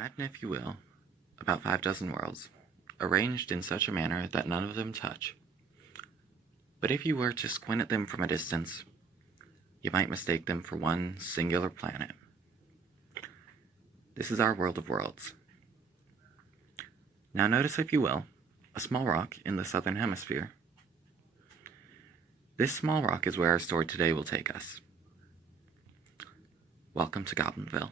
Imagine, if you will, about 5 dozen worlds, arranged in such a manner that none of them touch. But if you were to squint at them from a distance, you might mistake them for one singular planet. This is our world of worlds. Now notice, if you will, a small rock in the southern hemisphere. This small rock is where our story today will take us. Welcome to Goblinville.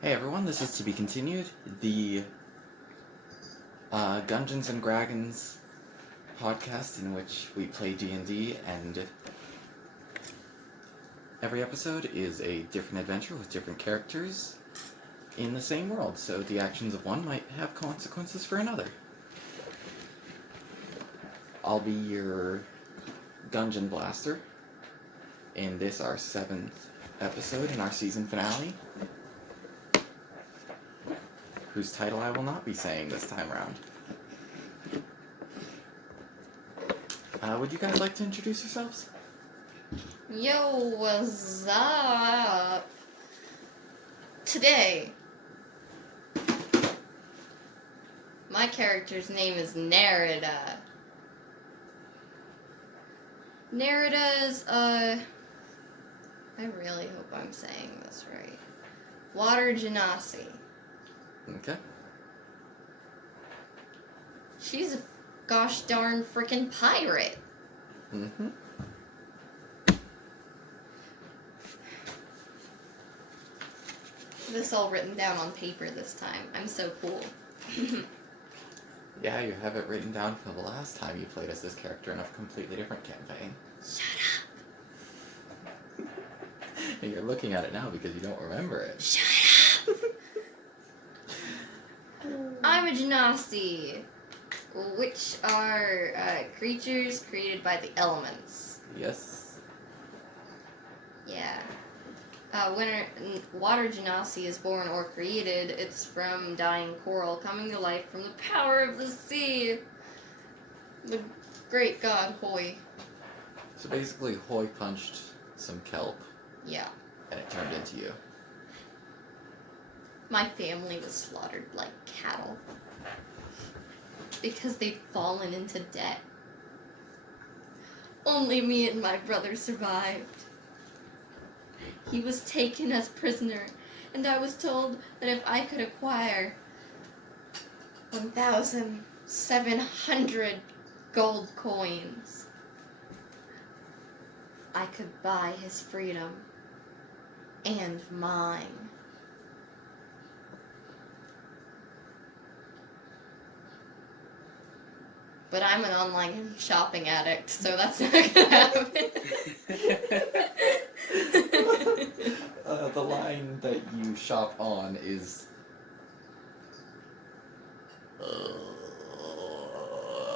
Hey everyone, this is To Be Continued, the Dungeons and Dragons podcast in which we play D&D, and every episode is a different adventure with different characters in the same world, so the actions of one might have consequences for another. I'll be your Dungeon Blaster in this, our 7th episode in our season finale, whose title I will not be saying this time around. Would you guys like to introduce yourselves? Yo, what's up? Today, my character's name is Nerida. Nerida's, I really hope I'm saying this right. Water Genasi. Okay. She's a gosh darn frickin' pirate. Mm-hmm. This all written down on paper this time. I'm so cool. Yeah, you have it written down for the last time you played as this character in a completely different campaign. Shut up. And you're looking at it now because you don't remember it. Shut up. I'm a Genasi, which are creatures created by the elements. Yes. Yeah. When water Genasi is born or created, it's from dying coral coming to life from the power of the sea. The great god Hoi. So basically, Hoi punched some kelp. Yeah. And it turned into you. My family was slaughtered like cattle because they'd fallen into debt. Only me and my brother survived. He was taken as prisoner, and I was told that if I could acquire 1,700 gold coins, I could buy his freedom and mine. But I'm an online shopping addict, so that's not gonna happen. The line that you shop on is...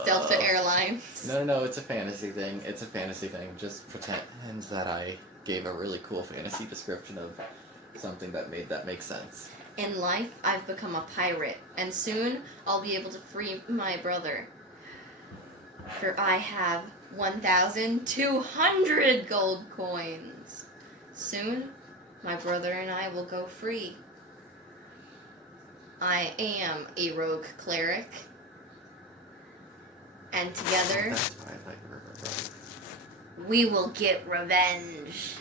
Delta Airlines. No, it's a fantasy thing. Just pretend that I gave a really cool fantasy description of something that made that make sense. In life, I've become a pirate, and soon I'll be able to free my brother. For I have 1,200 gold coins. Soon, my brother and I will go free. I am a rogue cleric, and together That's why I thought you were right. we will get revenge.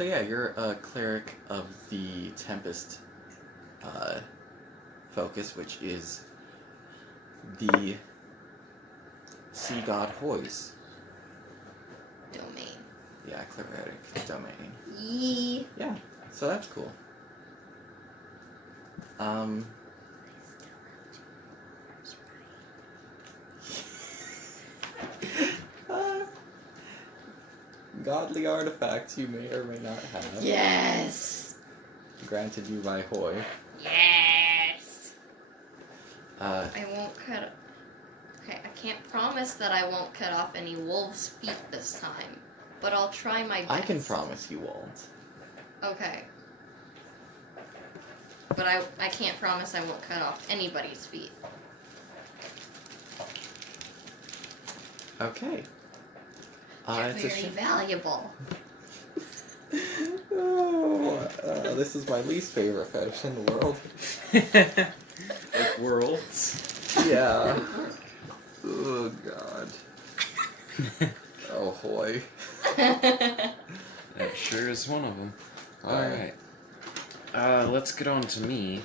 So yeah, you're a cleric of the Tempest focus, which is the sea god Hoy's. Domain. Yeah, cleric domain. Yee. Yeah, so that's cool. Godly artifacts you may or may not have. Yes. Granted you by Hoy. Yes. I won't cut. Okay, I can't promise that I won't cut off any wolves' feet this time, but I'll try my best. I can promise you won't. Okay. But I can't promise I won't cut off anybody's feet. Okay. They're It's a very shame. valuable. This is my least favorite fetish in the world. Like worlds. Yeah. Oh god. Oh Hoy. That sure is one of them. Alright. Alright. Let's get on to me.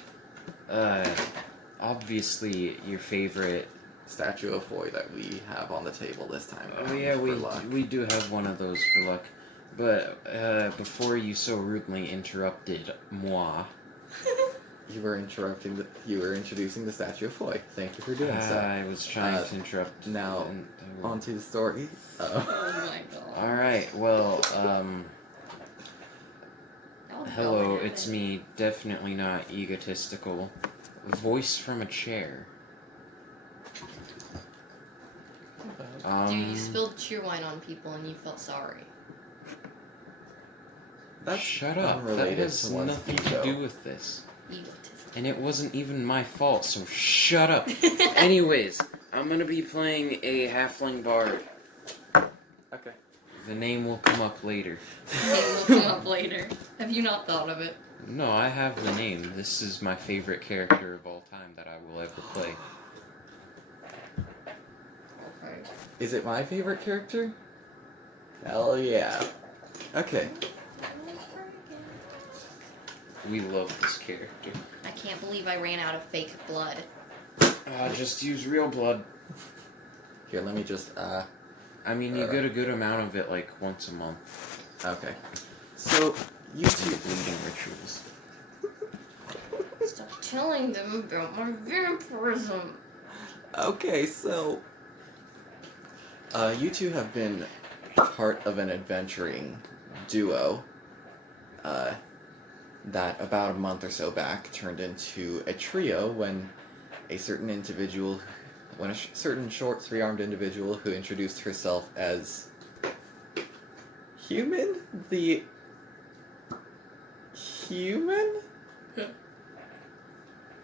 Obviously your favorite. Statue of Hoy that we have on the table this time. Oh yeah, for luck. we do have one of those for luck. But before you so rudely interrupted moi, You were introducing the Statue of Hoy. Thank you for doing so. I was trying to interrupt. Now, on to the story. Oh my god. Alright, well, Y'all hello, going at it's it. me, definitely not egotistical. Voice from a chair. Dude, you spilled cheer wine on people and you felt sorry. That's Shut up, that unrelated has to one's nothing ego. to do with this. Egotism. And it wasn't even my fault, so shut up. Anyways, I'm gonna be playing a halfling bard. Okay. The name will come up later. It will come up later. Have you not thought of it? No, I have the name. This is my favorite character of all time that I will ever play. Okay. Is it my favorite character? Hell yeah. Okay. We love this character. I can't believe I ran out of fake blood. Just use real blood. Here, let me just, I mean, you get a good amount of it like once a month. okay. So, YouTube Bleeding rituals. Stop telling them about my vampirism. Okay, so, you two have been part of an adventuring duo, that about a month or so back turned into a trio when a certain individual, certain short three-armed individual who introduced herself as Human? The human?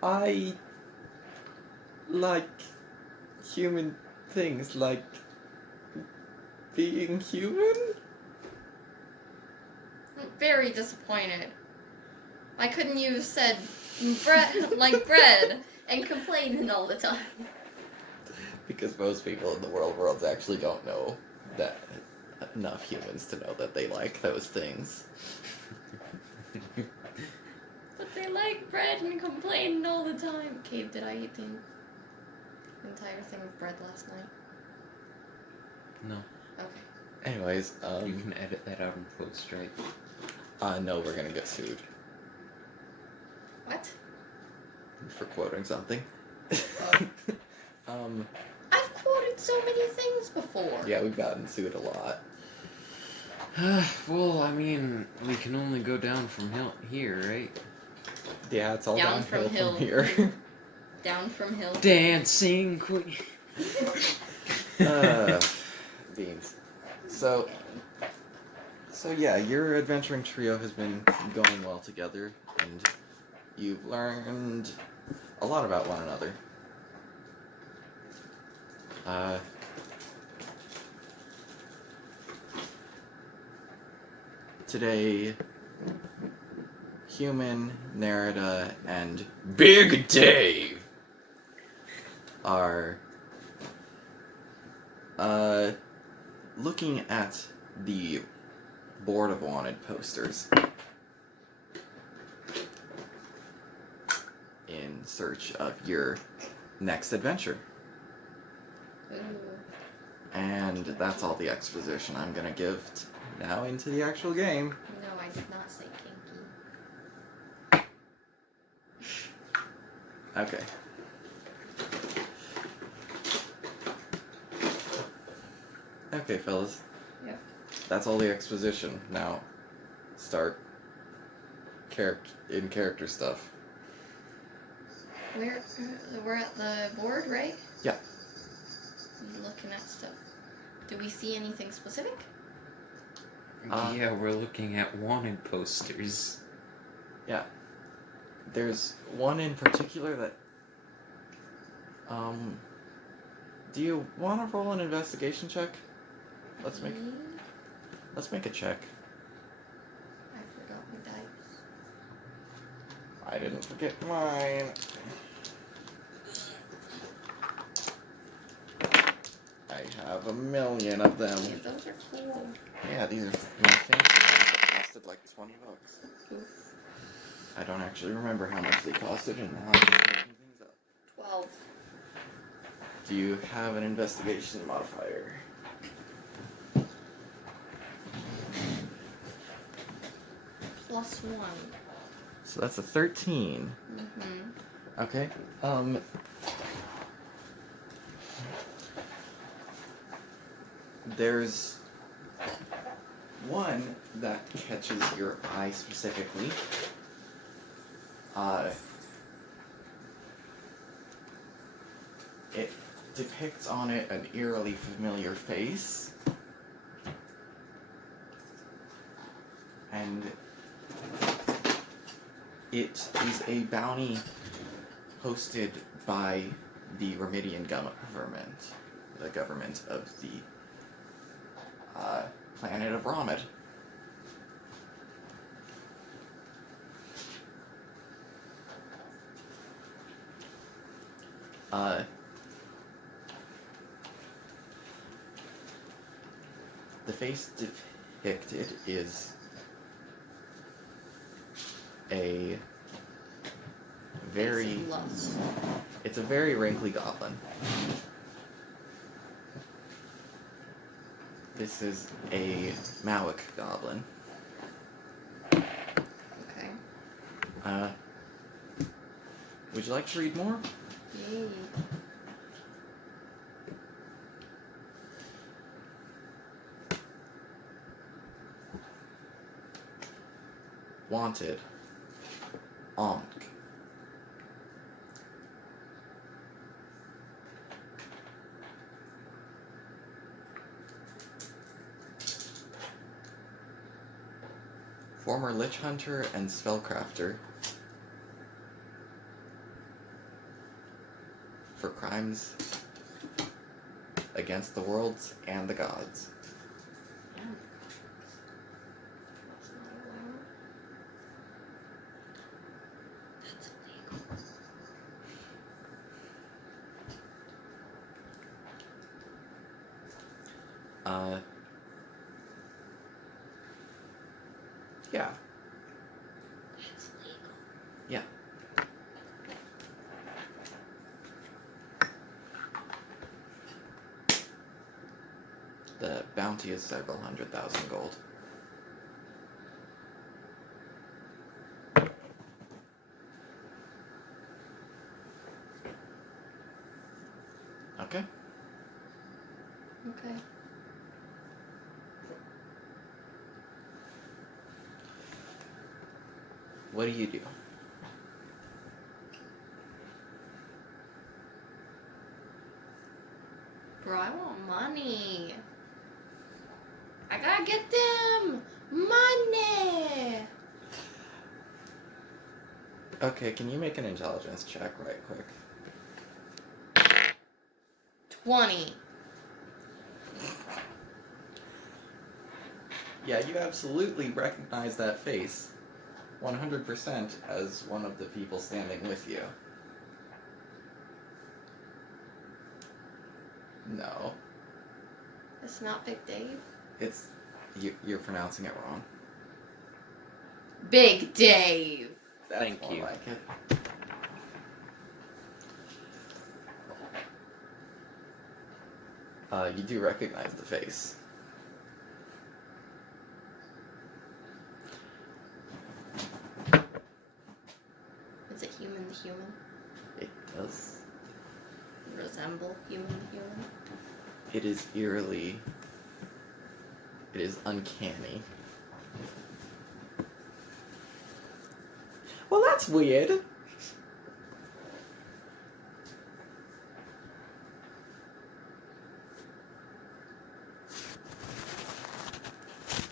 I like human things, like being human? I'm very disappointed. Why couldn't you have said bread like bread and complaining all the time? Because most people in the worlds actually don't know that enough humans to know that they like those things. But they like bread and complaining all the time. Cave, did I eat the entire thing of bread last night? No. Okay. Anyways, You can edit that out in post, right? no, we're gonna get sued What? for quoting something. I've quoted so many things before. Yeah, we've gotten sued a lot. Well, I mean, we can only go down from here, right? Yeah, it's all Down downhill from hill. from here. Down from hill. Dancing queen. Beans. So yeah, your adventuring trio has been going well together, and you've learned a lot about one another. Today, Human, Nerida, and Big Dave are looking at the board of wanted posters in search of your next adventure. Ooh. And that's all the exposition I'm gonna give now into the actual game. No, I did not say kinky. Okay. Okay, fellas. Yep. That's all the exposition. Now, start character stuff. We're at the board, right? Yeah. Looking at stuff. Do we see anything specific? Yeah, we're looking at wanted posters. Yeah. There's one in particular that. Do you want to roll an investigation check? Let's make a check. I forgot my dice. I didn't forget mine. I have a million of them. Yeah, those are cool. Yeah, these are my fancy ones that costed like $20. Oof. I don't actually remember how much they costed and now I'm just making things up. 12. Do you have an investigation modifier? +1. So that's a 13. Mm-hmm. Okay. There's one that catches your eye specifically. It depicts on it an eerily familiar face. And it is a bounty hosted by the Remedian government, the government of the planet of Ramad. The face depicted is a very... It's a very wrinkly goblin. This is a Malik goblin. Okay. Would you like to read more? Yay. Wanted. Ankh. Former Lich Hunter and Spellcrafter for crimes against the worlds and the gods. That's illegal. Yeah. That's illegal. Yeah. The bounty is several 100,000 gold. Okay. Okay. What do you do? Bro, I want money. I gotta get them money. Okay, can you make an intelligence check right quick? 20. Yeah, you absolutely recognize that face 100% as one of the people standing with you. No. It's not Big Dave. It's You're pronouncing it wrong. Big Dave. That's Thank more you. like it. You do recognize the face. Is it human to human? It does. Resemble human to human? It is eerily. It is uncanny. Well, that's weird.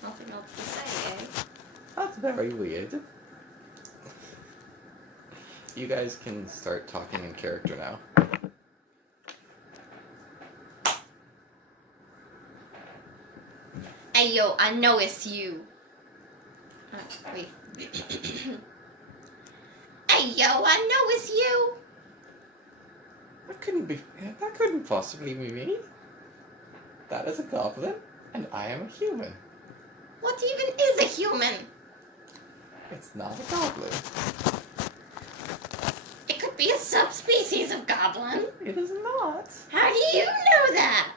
Nothing else to say, eh? That's very weird. You guys can start talking in character now. Hey yo, I know it's you. Wait. Hey yo, I know it's you. That couldn't be. That couldn't possibly be me. That is a goblin, and I am a human. What even is a human? It's not a goblin. It could be a subspecies of goblin. It is not. How do you know that?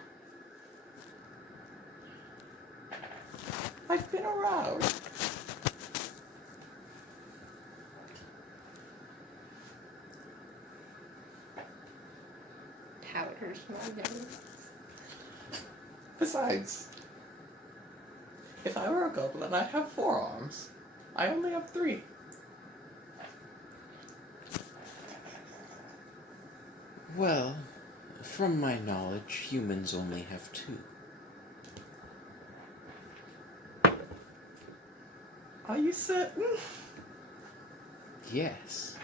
I've been around. Powders my nose. Besides, if I were a goblin, I'd have 4 arms. I only have 3. Well, from my knowledge, humans only have 2. Are you certain? Yes.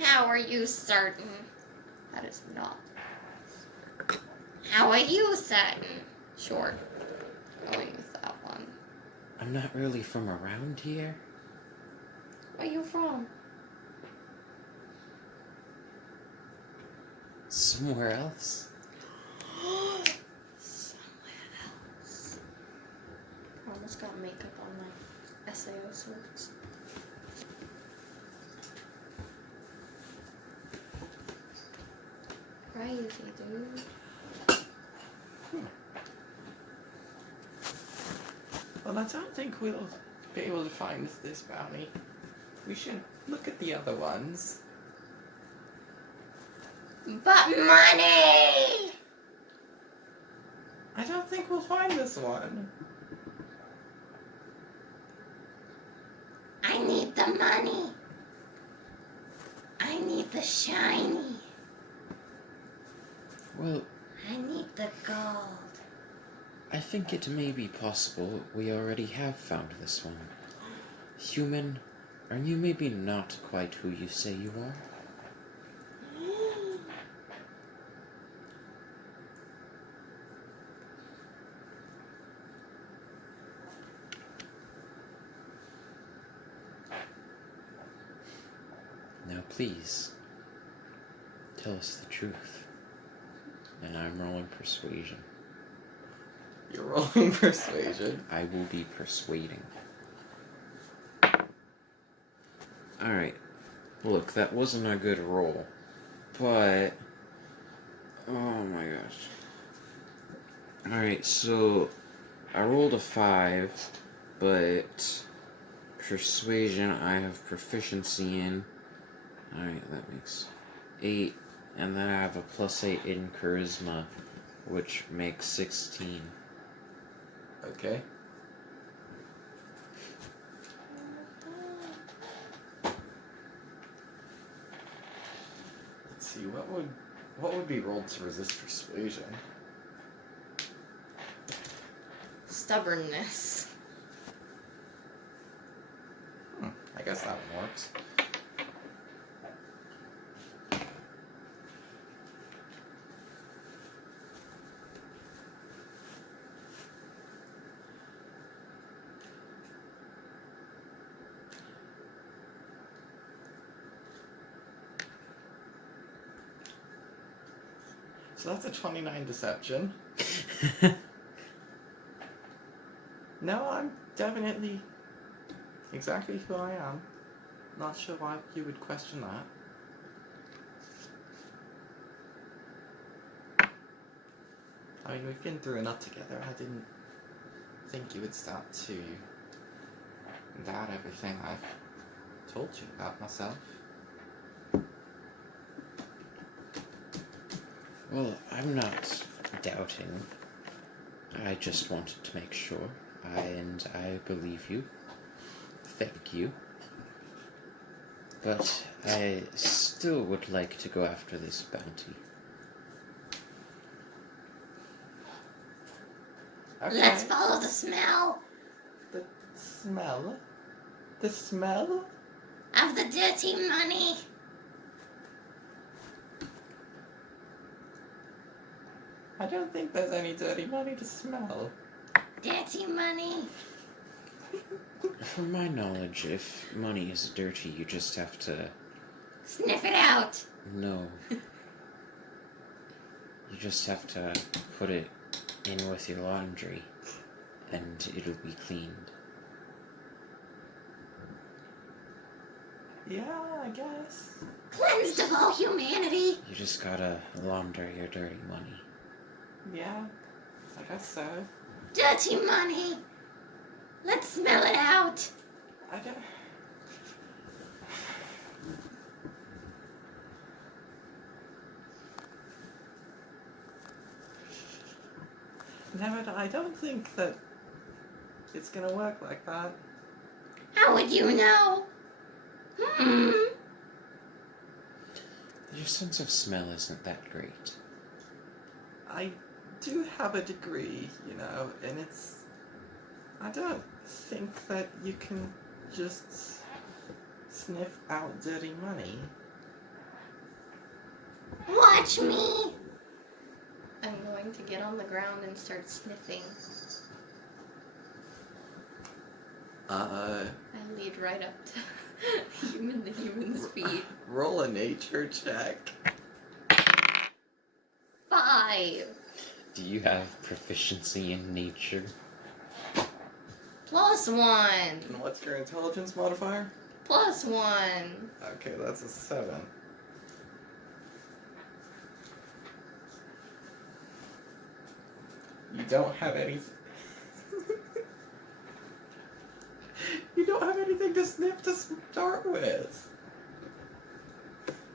How are you certain? That is not. How are you certain? Sure. Going with that one. I'm not really from around here. Where you from? Somewhere else. Somewhere else. I almost got makeup on my SAO swords. Crazy, dude. Well, I don't think we'll be able to find this bounty. We should look at the other ones. But money! I don't think we'll find this one. I need the money. I need the shiny. Well, I need the gold. I think it may be possible we already have found this one. Human, are you maybe not quite who you say you are? Now please, tell us the truth. And I'm rolling persuasion. You're rolling persuasion. I will be persuading. Alright. Look, that wasn't a good roll. But... oh my gosh. Alright, so... I rolled a 5, but... persuasion I have proficiency in. Alright, that makes 8. And then I have a +8 in charisma, which makes 16. Okay. Let's see, what would be rolled to resist persuasion? Stubbornness. I guess that one works. So that's a 29 deception. No, I'm definitely exactly who I am. Not sure why you would question that. I mean, we've been through enough together. I didn't think you would start to doubt everything I've told you about myself. Well, I'm not doubting. I just wanted to make sure. I believe you. Thank you. But I still would like to go after this bounty. Okay. Let's follow the smell The smell? The smell? of the dirty money. I don't think there's any dirty money to smell. Dirty money. From my knowledge, if money is dirty, you just have to... Sniff it out. No. You just have to put it in with your laundry, and it'll be cleaned. Yeah, I guess. Cleansed of all humanity. You just gotta launder your dirty money. Yeah, I guess so. Dirty money. Let's smell it out. I don't... No, I don't think that it's gonna work like that. How would you know? Your sense of smell isn't that great. I do have a degree, you know, and it's... I don't think that you can just sniff out dirty money. Watch me. I'm going to get on the ground and start sniffing. I lead right up to the human's feet. Roll a nature check. 5. Do you have proficiency in nature? +1. And what's your intelligence modifier? +1. Okay, that's a 7. You don't have any... You don't have anything to sniff to start with.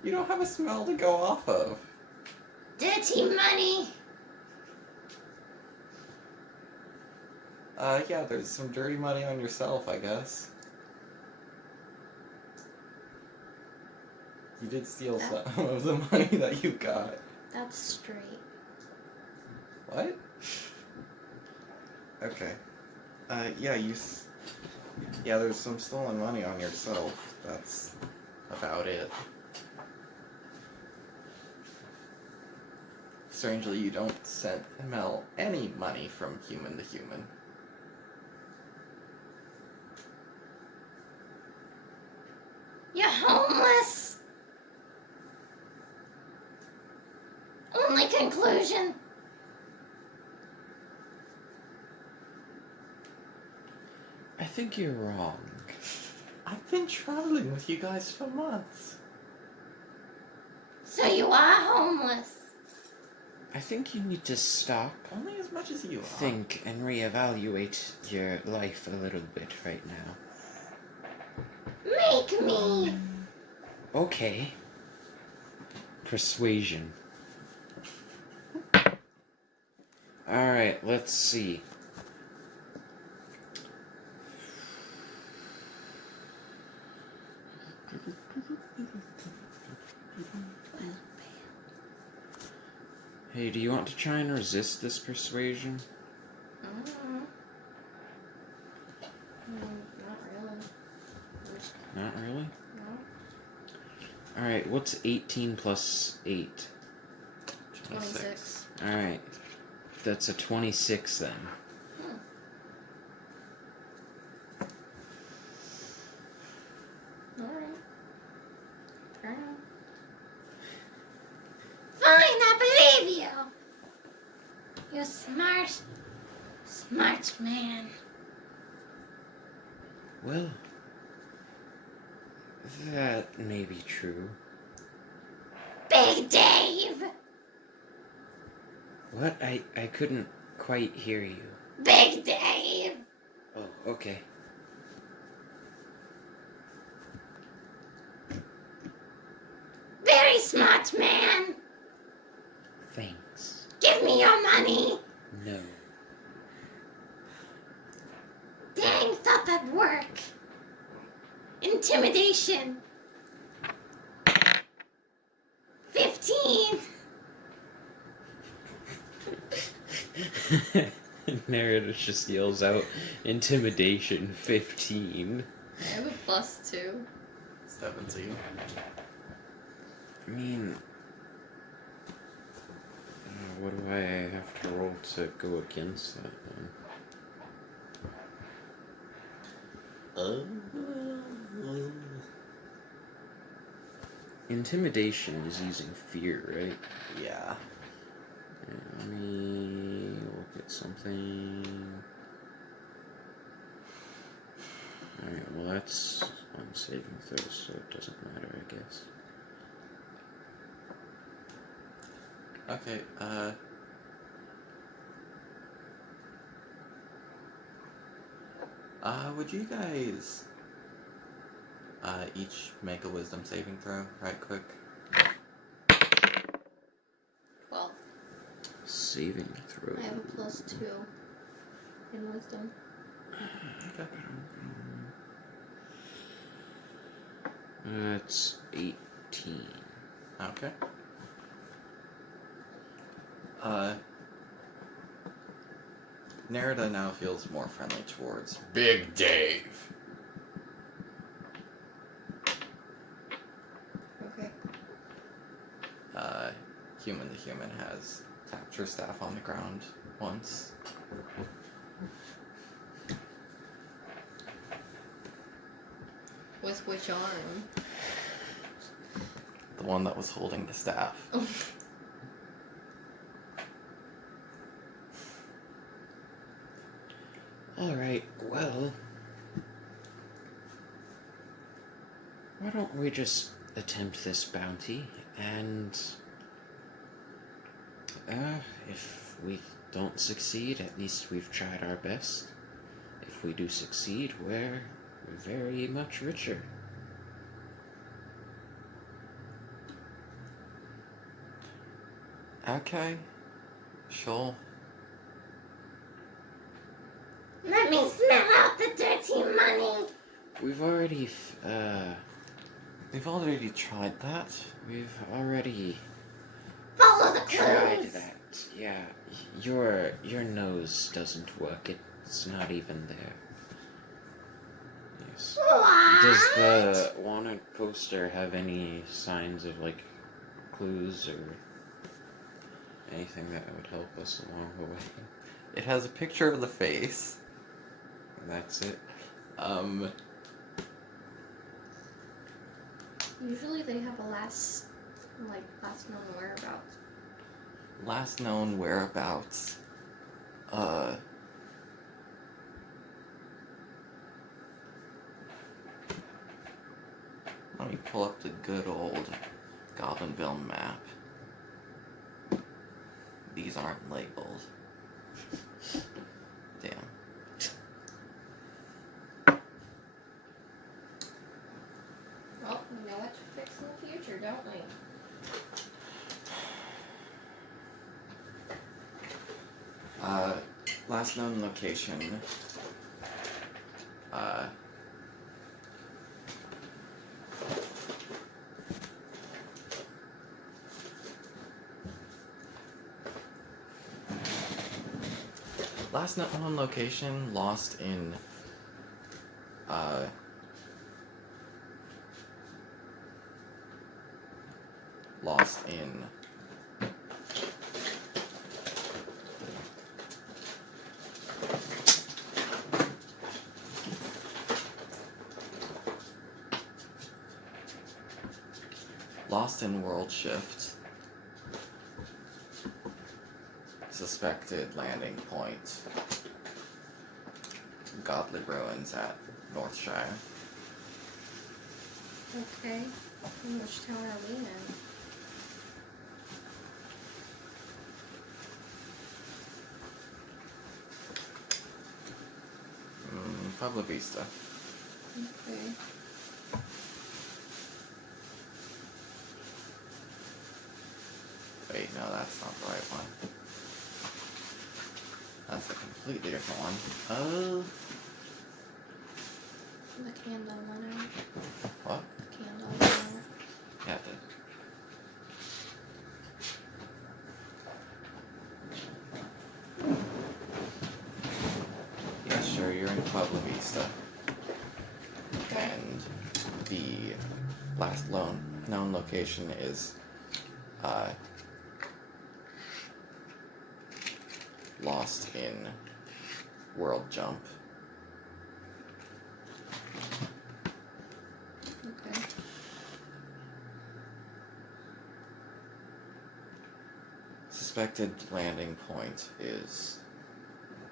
You don't have a smell to go off of. Dirty money. Yeah, there's some dirty money on yourself, I guess. You did steal some of the money that you got. That's straight. What? Okay. Yeah, yeah, there's some stolen money on yourself. That's about it. Strangely, you don't smell any money from human to human. You're homeless. Only conclusion. I think you're wrong. I've been traveling with you guys for months. So you are homeless. I think you need to stop, Only as much as you are. think, and reevaluate your life a little bit right now. Make me. Okay. Persuasion. Alright, let's see. Hey, do you want to try and resist this persuasion? Not really. Not really? No. Alright, what's 18 plus 8? 26. Alright. That's a 26 then. Alright. Fair enough. Fine, I believe you. You smart man. Well, that may be true. Big Dave! What? I couldn't quite hear you. Big Dave! Oh, okay. Very smart man! Thanks. Give me your money! No. Dang, thought that'd work. Intimidation. 15. Narrator just yells out, intimidation 15. I have a +2. 17. I mean, what do I have to roll to go against that then? Intimidation is using fear, right? Yeah. Let me look at something. Alright, well that's on saving throws, so it doesn't matter, I guess. Okay, would you guys, each make a wisdom saving throw, right quick? 12. Saving throw. I have a +2 in wisdom. Okay. That's 18. Okay. Nerida now feels more friendly towards Big Dave. Okay. Human to human has tapped her staff on the ground once. With which arm? The one that was holding the staff. Alright, well, why don't we just attempt this bounty, and if we don't succeed, at least we've tried our best. If we do succeed, we're very much richer. Okay. Sure. Let me smell out the dirty money. We've already, We've already tried that. we've already Follow the tried clues. that. Yeah, your nose doesn't work. It's not even there. Yes. What? Does the wanted poster have any signs of, like, clues or anything that would help us along the way? It has a picture of the face. That's it. Usually they have a last known whereabouts. Last known whereabouts. Let me pull up the good old Goblinville map. These aren't labeled. Damn. Well, we know what to fix in the future, don't we? Last known location. Last known location, lost in, lost in, Lost in World Shift. It's a suspected landing point. Godly ruins at Northshire. Okay. And which town are we in? Pablo Vista. Okay. Wait, no, that's not the right one. That's a completely different one. Oh. The candle went out. What? The candle went out. Yeah, it did. Yeah, sure, you're in Puebla Vista. And the last known location is lost in World Jump. Okay. Suspected landing point is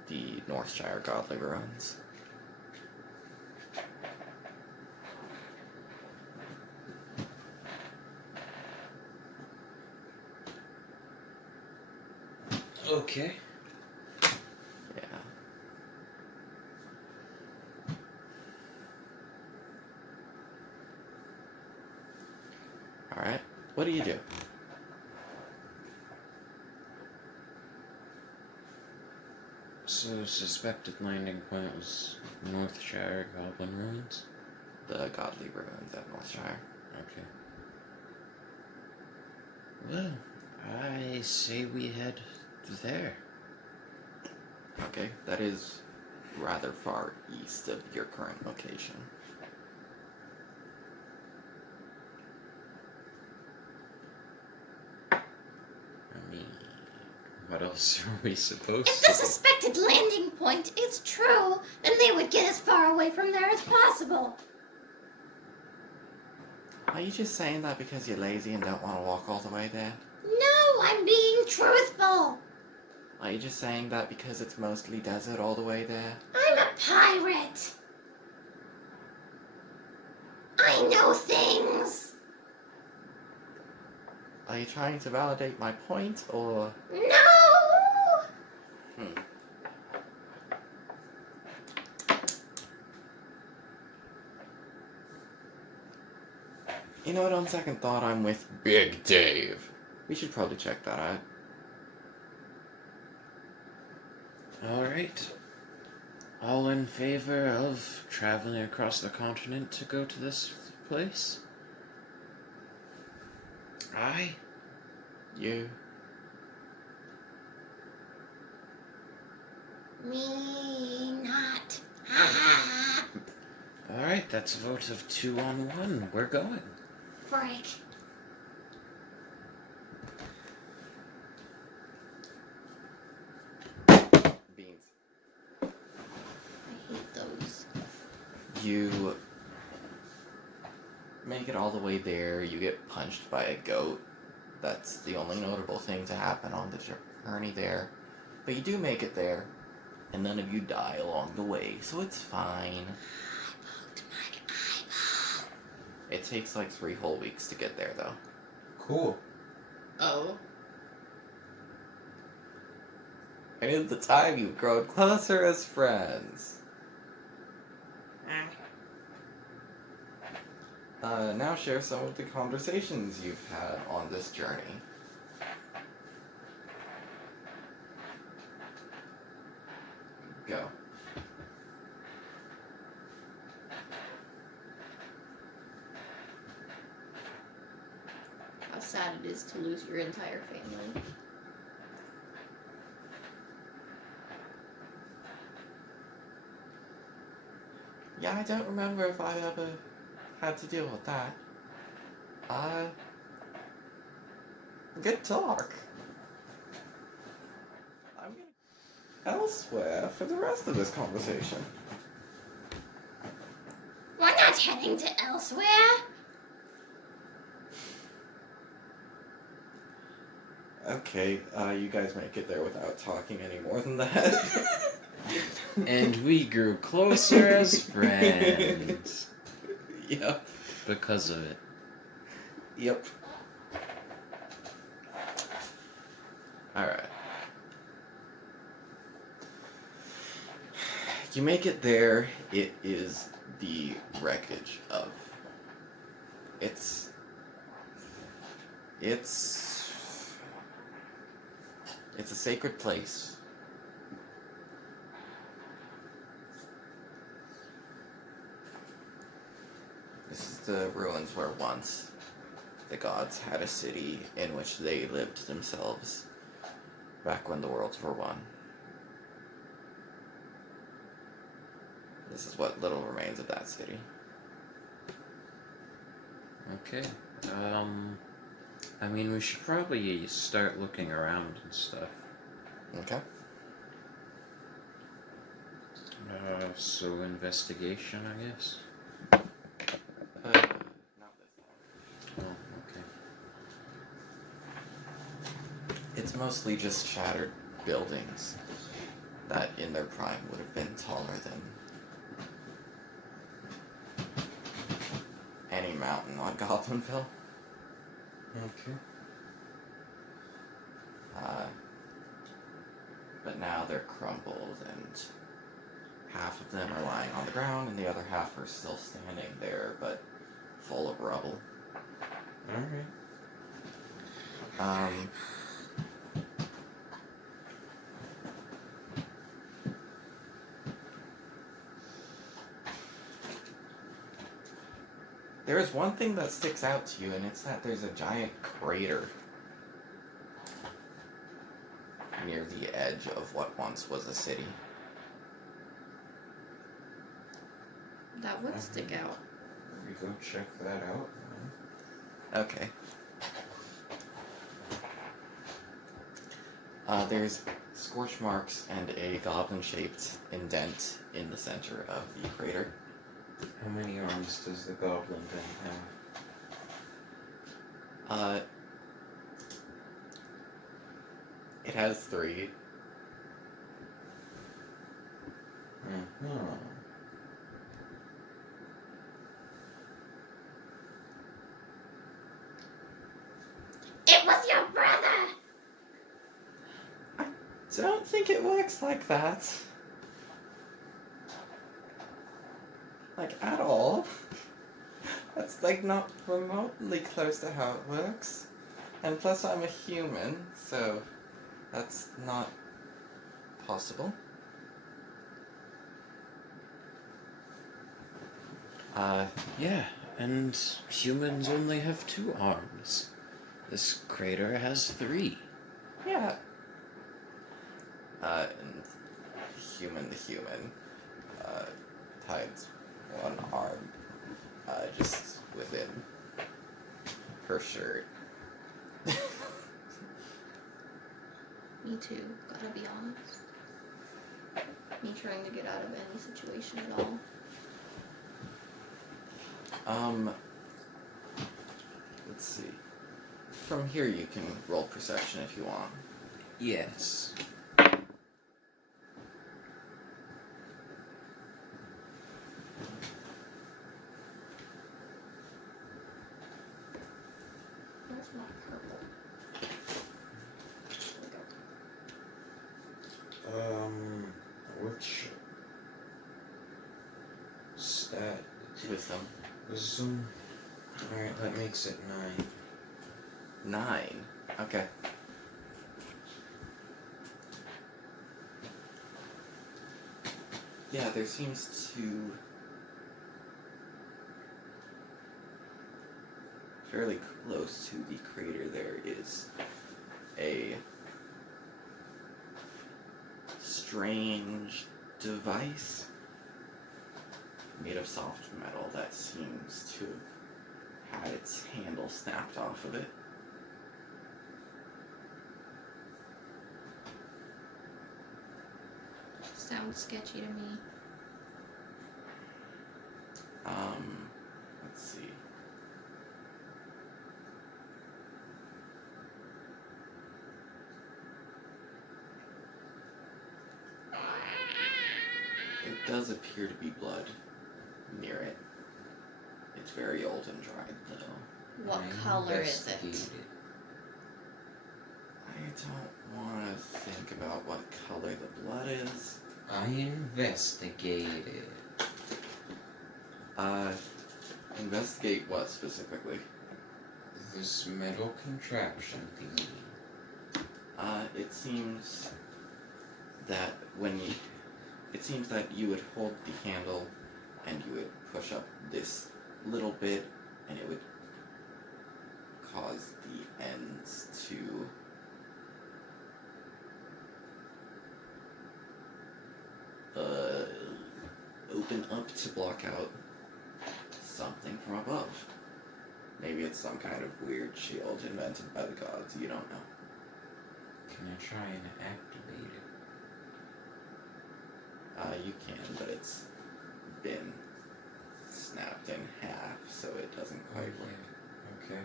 the Northshire Godly Ruins. Okay. Yeah. Alright, what do you do? So, suspected landing point was Northshire Goblin Ruins? The Godly Ruins at Northshire. Okay. Well, I say we head there. Okay, that is rather far east of your current location. I mean, what else are we supposed If to the do? suspected landing point is true, then they would get as far away from there as possible. Are you just saying that because you're lazy and don't want to walk all the way there? No, I'm being truthful. Are you just saying that because it's mostly desert all the way there? I'm a pirate. I know things. Are you trying to validate my point, or... No! You know what, on second thought, I'm with Big Dave. We should probably check that out. Alright. All in favor of traveling across the continent to go to this place? Aye. You? Me not. Ha ha. Alright, that's a vote of 2-1. We're going. Frick. Beans. I hate those. You make it all the way there, you get punched by a goat. That's the only notable thing to happen on the journey there. But you do make it there, and none of you die along the way, so it's fine. It takes like 3 whole weeks to get there, though. Cool. Oh. And in the time, you've grown closer as friends. Now share some of the conversations you've had on this journey. Go. How sad it is to lose your entire family. Yeah, I don't remember if I ever had to deal with that. Good talk. I'm gonna elsewhere for the rest of this conversation. We're not heading to elsewhere. Okay, you guys make it there without talking any more than that. And we grew closer as friends. Yep. Because of it. Yep. Alright. You make it there, it is the wreckage of. It's. It's a sacred place. This is the ruins where once the gods had a city in which they lived themselves back when the worlds were one. This is what little remains of that city. Okay. I mean, we should probably start looking around and stuff. Okay. So investigation, I guess? Not this time. Oh, okay. It's mostly just shattered buildings that in their prime would have been taller than any mountain on Goblinville. Okay. But now they're crumbled and half of them are lying on the ground and the other half are still standing there but full of rubble. Alright. There is one thing that sticks out to you, and it's that there's a giant crater near the edge of what once was a city. That would stick out. We go check that out. Okay. There's scorch marks and a goblin-shaped indent in the center of the crater. How many arms does the goblin then have? It has 3. Mm-hmm. It was your brother! Don't think it works like that. Like, at all. That's, like, not remotely close to how it works. And plus, I'm a human, so that's not possible. Yeah, and humans only have 2 arms. This crater has 3. Yeah. And human to human, hides one arm, just within her shirt. Me too, gotta be honest. Me trying to get out of any situation at all. Let's see. From here you can roll perception if you want. Yes. Where's my purple? There we go. Which stat? Wisdom. Wisdom. Alright, that makes it 9. 9. Okay. Yeah, there seems to fairly close to the crater there is a strange device made of soft metal that seems to have had its handle snapped off of it. Sounds sketchy to me. Let's see. It does appear to be blood near it. It's very old and dried, though. What color is it? Investigated. I don't want to think about what color the blood is. I investigated. Investigate what specifically? This metal contraption thingy. It seems that you would hold the handle and you would push up this little bit and it would cause the ends to open up to block out something from above. Maybe it's some kind of weird shield invented by the gods, you don't know. Can I try and activate it? You can, but it's been snapped in half, so it doesn't quite work. Okay.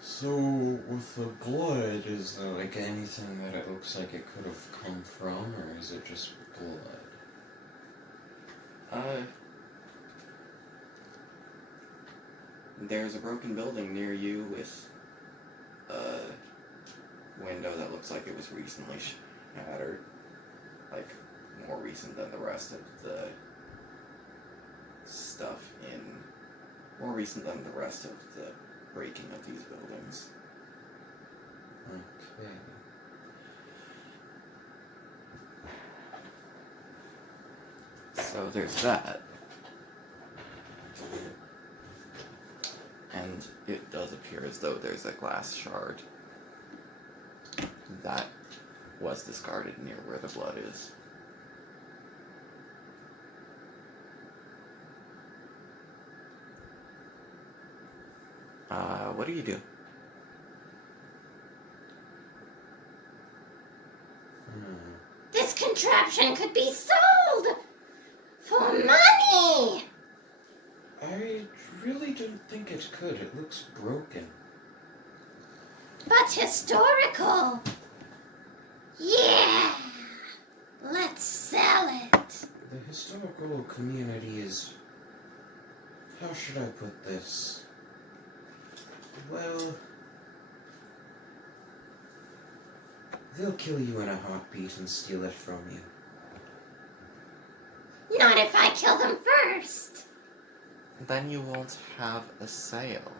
So with the blood, is there like anything that it looks like it could have come from, or is it just blood? There's a broken building near you with a window that looks like it was recently shattered. Like, more recent than the rest of the stuff more recent than the rest of the breaking of these buildings. Okay. So there's that. And it does appear as though there's a glass shard that was discarded near where the blood is. What do you do? This contraption could be sold for money. I really don't think it could. It looks broken. But historical. Yeah. Let's sell it. The historical community is... How should I put this? Well... They'll kill you in a heartbeat and steal it from you. Not if I kill them first. Then you won't have a sale.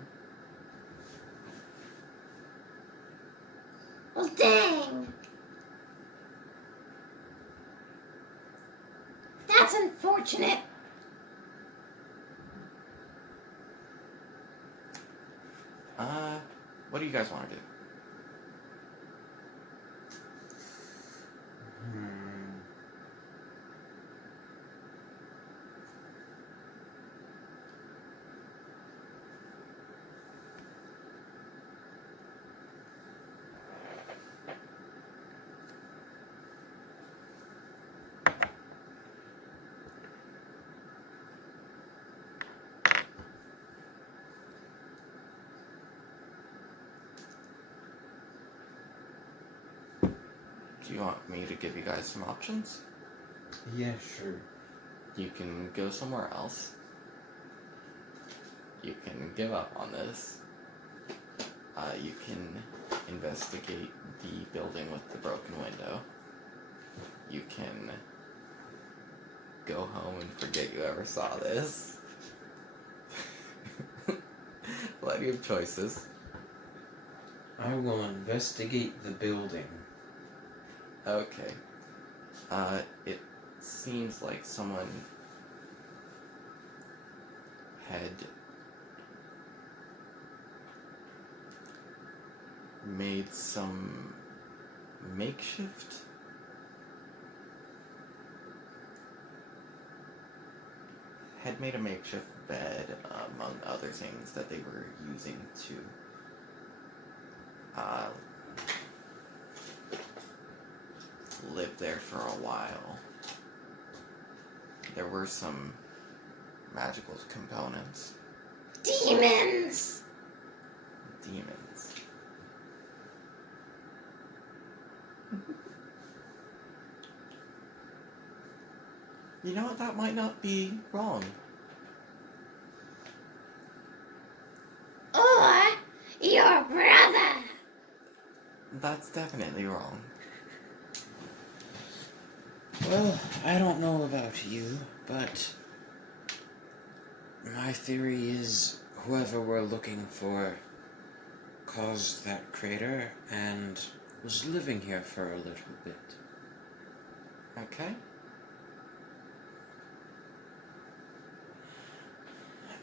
Well, dang. That's unfortunate. What do you guys want to do? Do you want me to give you guys some options? Yeah, sure. You can go somewhere else. You can give up on this. You can investigate the building with the broken window. You can go home and forget you ever saw this. Plenty of choices. I will investigate the building. Okay. It seems like someone had made some makeshift bed, among other things that they were using to live there for a while. There were some magical components. Demons. demons. You know what? That might not be wrong. Or your brother. That's definitely wrong. Well, I don't know about you, but my theory is whoever we're looking for caused that crater and was living here for a little bit. Okay.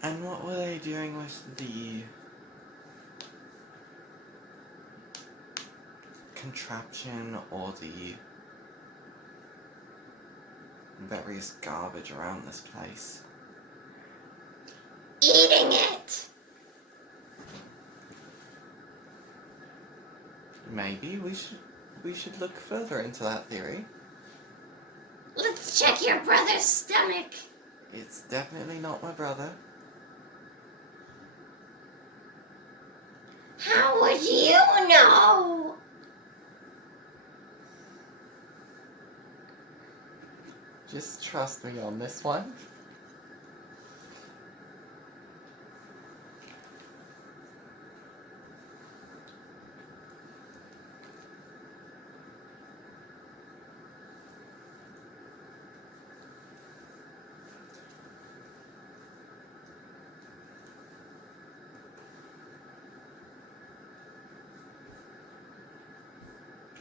And what were they doing with the contraption or the various garbage around this place? Eating it. Maybe we should look further into that theory. Let's check your brother's stomach. It's definitely not my brother. How would you know? Just trust me on this one.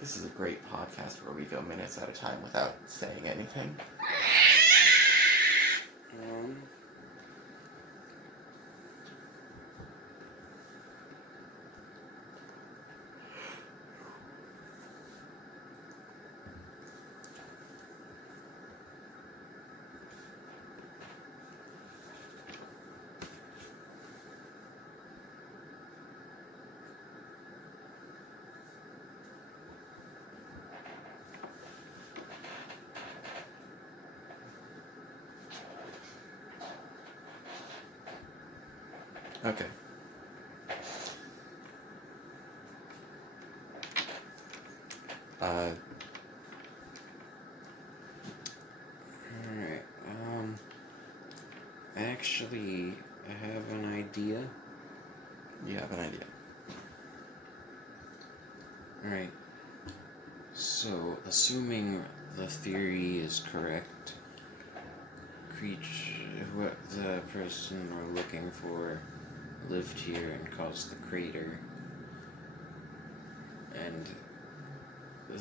This is a great podcast where we go minutes at a time without saying anything. Okay. Alright, actually, I have an idea. You have an idea. Alright, so, assuming the theory is correct, what the person we're looking for lived here and caused the crater, and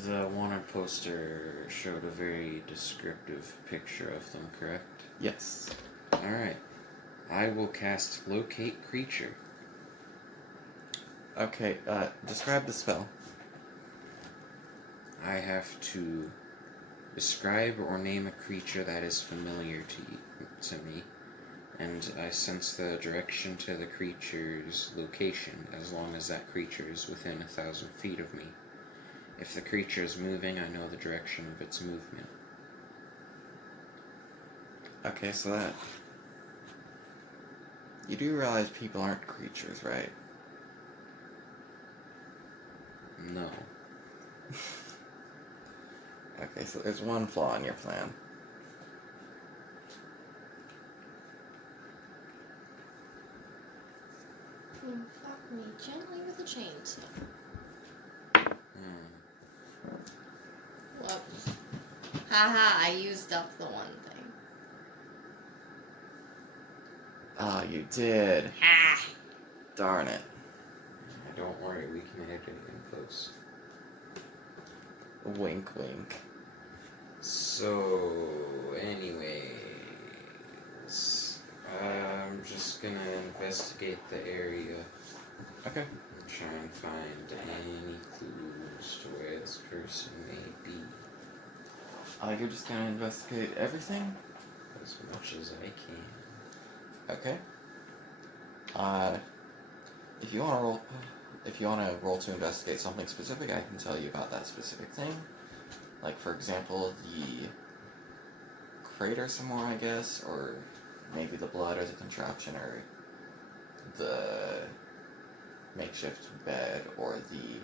the wanted poster showed a very descriptive picture of them, correct? Yes. Alright. I will cast Locate Creature. Okay, describe the spell. I have to describe or name a creature that is familiar to me, and I sense the direction to the creature's location as long as that creature is within 1,000 feet of me. If the creature is moving, I know the direction of its movement. Okay, so that... You do realize people aren't creatures, right? No. Okay, so there's one flaw in your plan. Fuck me gently with a chainsaw. Whoops. Haha, I used up the one thing. Ah, you did. Ha! Darn it. Don't worry, we can edit it close. Wink, wink. So, anyways, I'm just gonna investigate the area. Okay. And try and find any clues to where this person may be. You're just gonna investigate everything? As much as I can. Okay. If you wanna roll to investigate something specific, I can tell you about that specific thing. Like, for example, the crater some more, I guess, or maybe the blood as a contraption, or the makeshift bed or the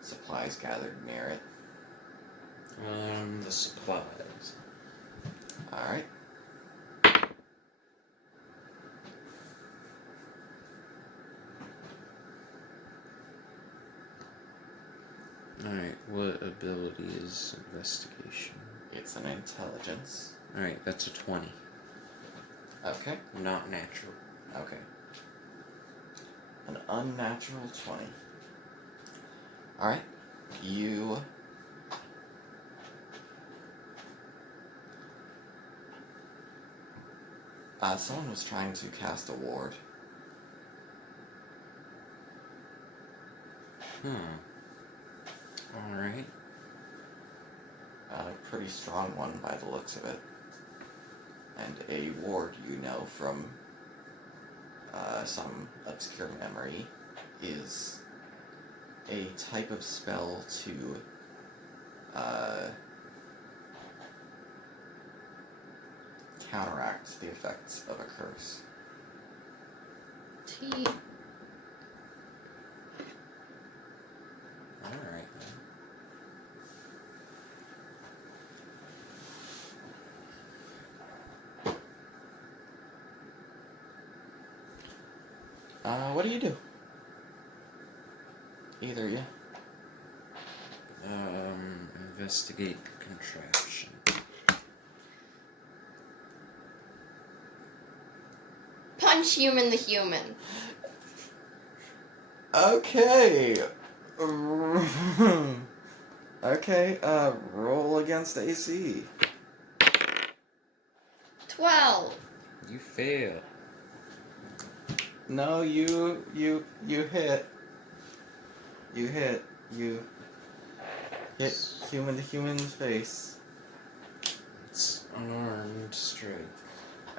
supplies gathered near it? The supplies. Alright. Alright, what ability is investigation? It's an intelligence. Alright, that's a 20. Okay. Not natural. Okay. An unnatural 20. Alright. You... someone was trying to cast a ward. Alright. A pretty strong one by the looks of it. And a ward, you know, from some obscure memory, is a type of spell to counteract the effects of a curse. T. Alright then. What do you do? Either of you. Investigate the contraption. Punch human the human. Okay. Okay, roll against AC. 12. You fail. No, you hit. You hit human to human's face. It's unarmed strike.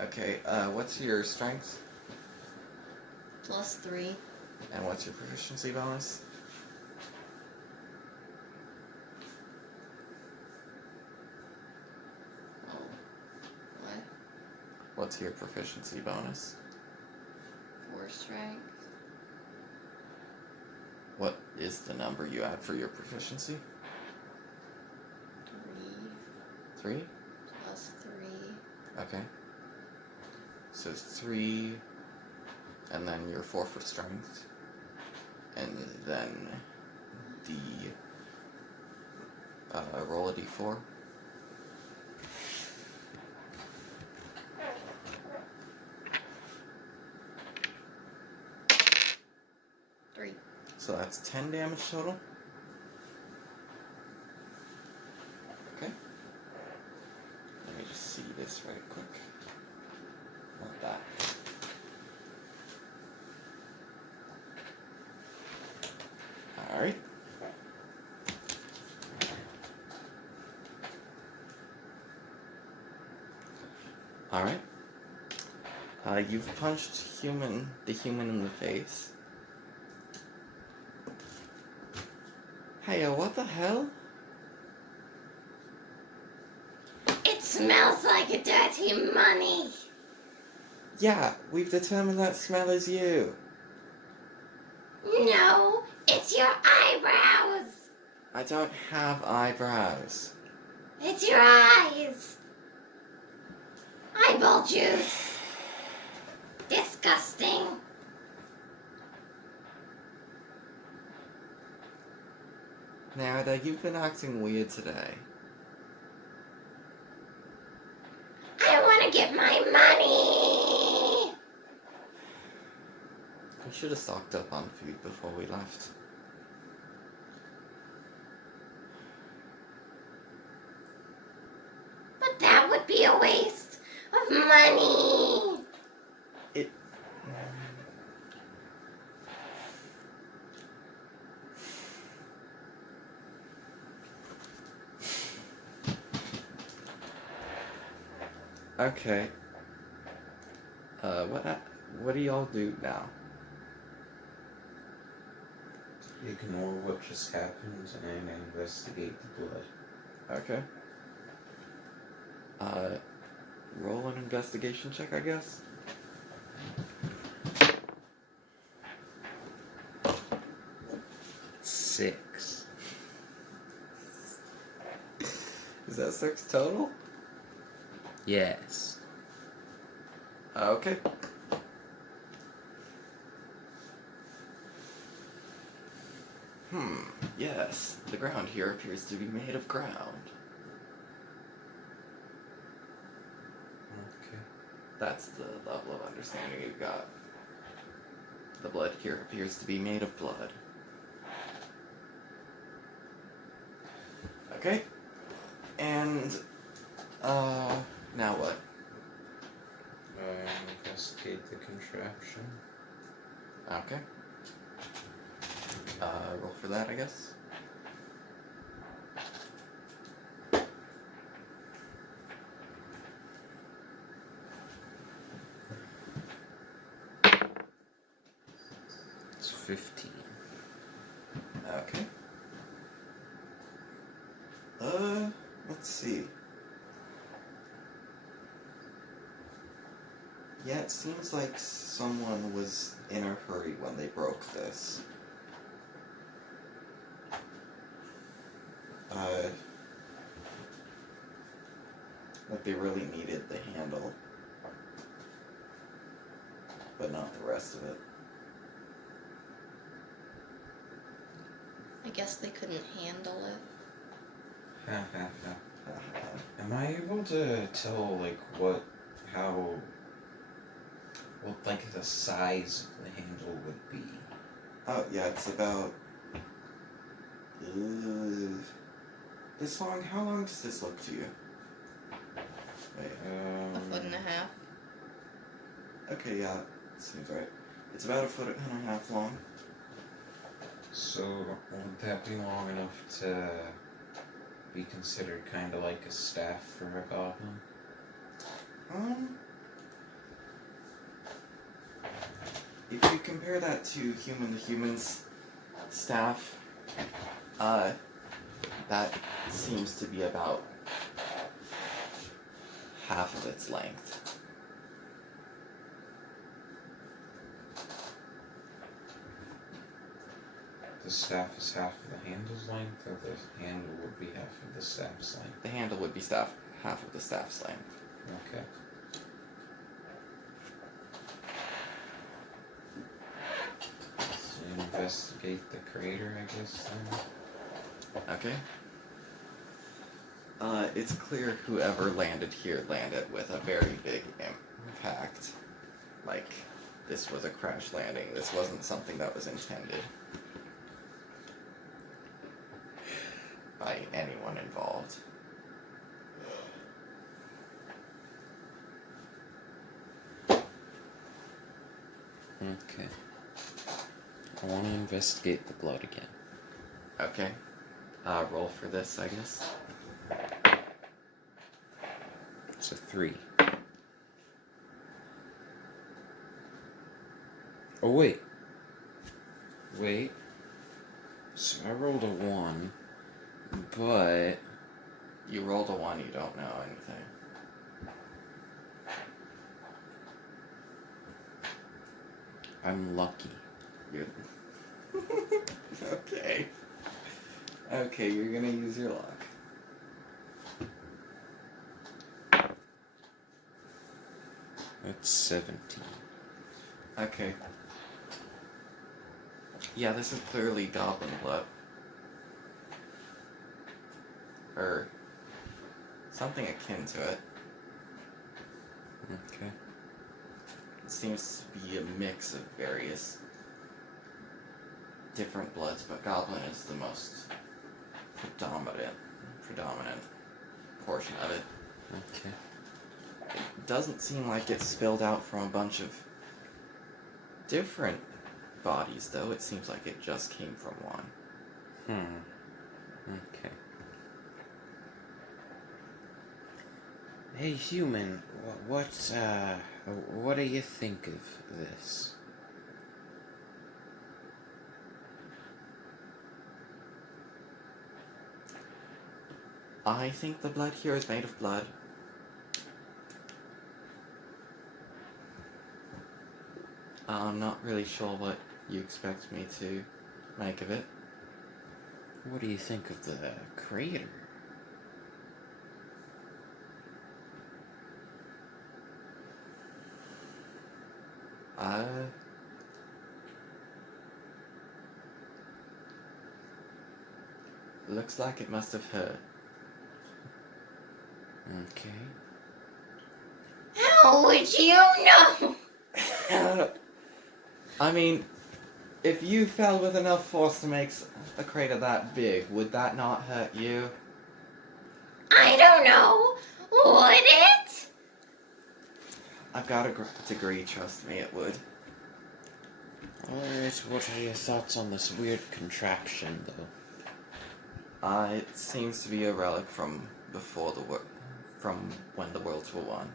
Okay, what's your strength? +3. And what's your proficiency bonus? Oh. What? What's your proficiency bonus? 4 strength. What is the number you add for your proficiency? 3 3? +3. Okay. So 3, and then your 4 for strength, and then the roll a d4. So that's 10 damage total. Okay. Let me just see this right quick. Not that. Alright. Alright. You've punched the human in the face. Hey, what the hell? It smells like a dirty money. Yeah, we've determined that smell is you. No, it's your eyebrows. I don't have eyebrows. It's your eyes. Eyeball juice. Disgusting. Narada, you've been acting weird today. I want to get my money. We should have stocked up on food before we left. But that would be a waste of money. Okay. What do y'all do now? Ignore what just happened and investigate the blood. Okay. Roll an investigation check, I guess. 6. Is that 6 total? Yes. Okay. Yes. The ground here appears to be made of ground. Okay. That's the level of understanding you've got. The blood here appears to be made of blood. Okay. And, now what? Investigate the contraption. Okay. Roll for that, I guess. It's 15. Okay. Let's see. Yeah, it seems like someone was in a hurry when they broke this. Like they really needed the handle, but not the rest of it. I guess they couldn't handle it. Am I able to tell, like, what like, the size of the handle would be? Oh, yeah, it's about... this long? How long does this look to you? Wait. A foot and a half. Okay, yeah, seems right. It's about 1.5 feet long. So, would that be long enough to be considered kind of like a staff for a goblin? If you compare that to human's staff, that seems to be about half of its length. The staff is half of the handle's length, or the handle would be half of the staff's length? The handle would be half of the staff's length. Okay. So investigate the crater, I guess, then? Okay. It's clear whoever landed here landed with a very big impact. Like, this was a crash landing. This wasn't something that was intended by anyone involved. Okay. I want to investigate the blood again. Okay. Roll for this, I guess. It's a 3. Oh, wait. So I rolled a 1, but... You rolled a 1, you don't know anything. I'm lucky. You're... Okay. Okay, you're gonna use your luck. That's 17. Okay. Yeah, this is clearly goblin blood. Or something akin to it. Okay. It seems to be a mix of various different bloods, but goblin is the most predominant portion of it. Okay. It doesn't seem like it's spilled out from a bunch of different bodies, though. It seems like it just came from one. Okay. Hey, human, what do you think of this? I think the blood here is made of blood. I'm not really sure what you expect me to make of it. What do you think of the crater? Looks like it must have hurt. Okay. How would you know? I mean, if you fell with enough force to make a crater that big, would that not hurt you? I don't know. Would it? I've got a degree, trust me, it would. Alright, what are your thoughts on this weird contraption, though? It seems to be a relic from before from when the worlds were one.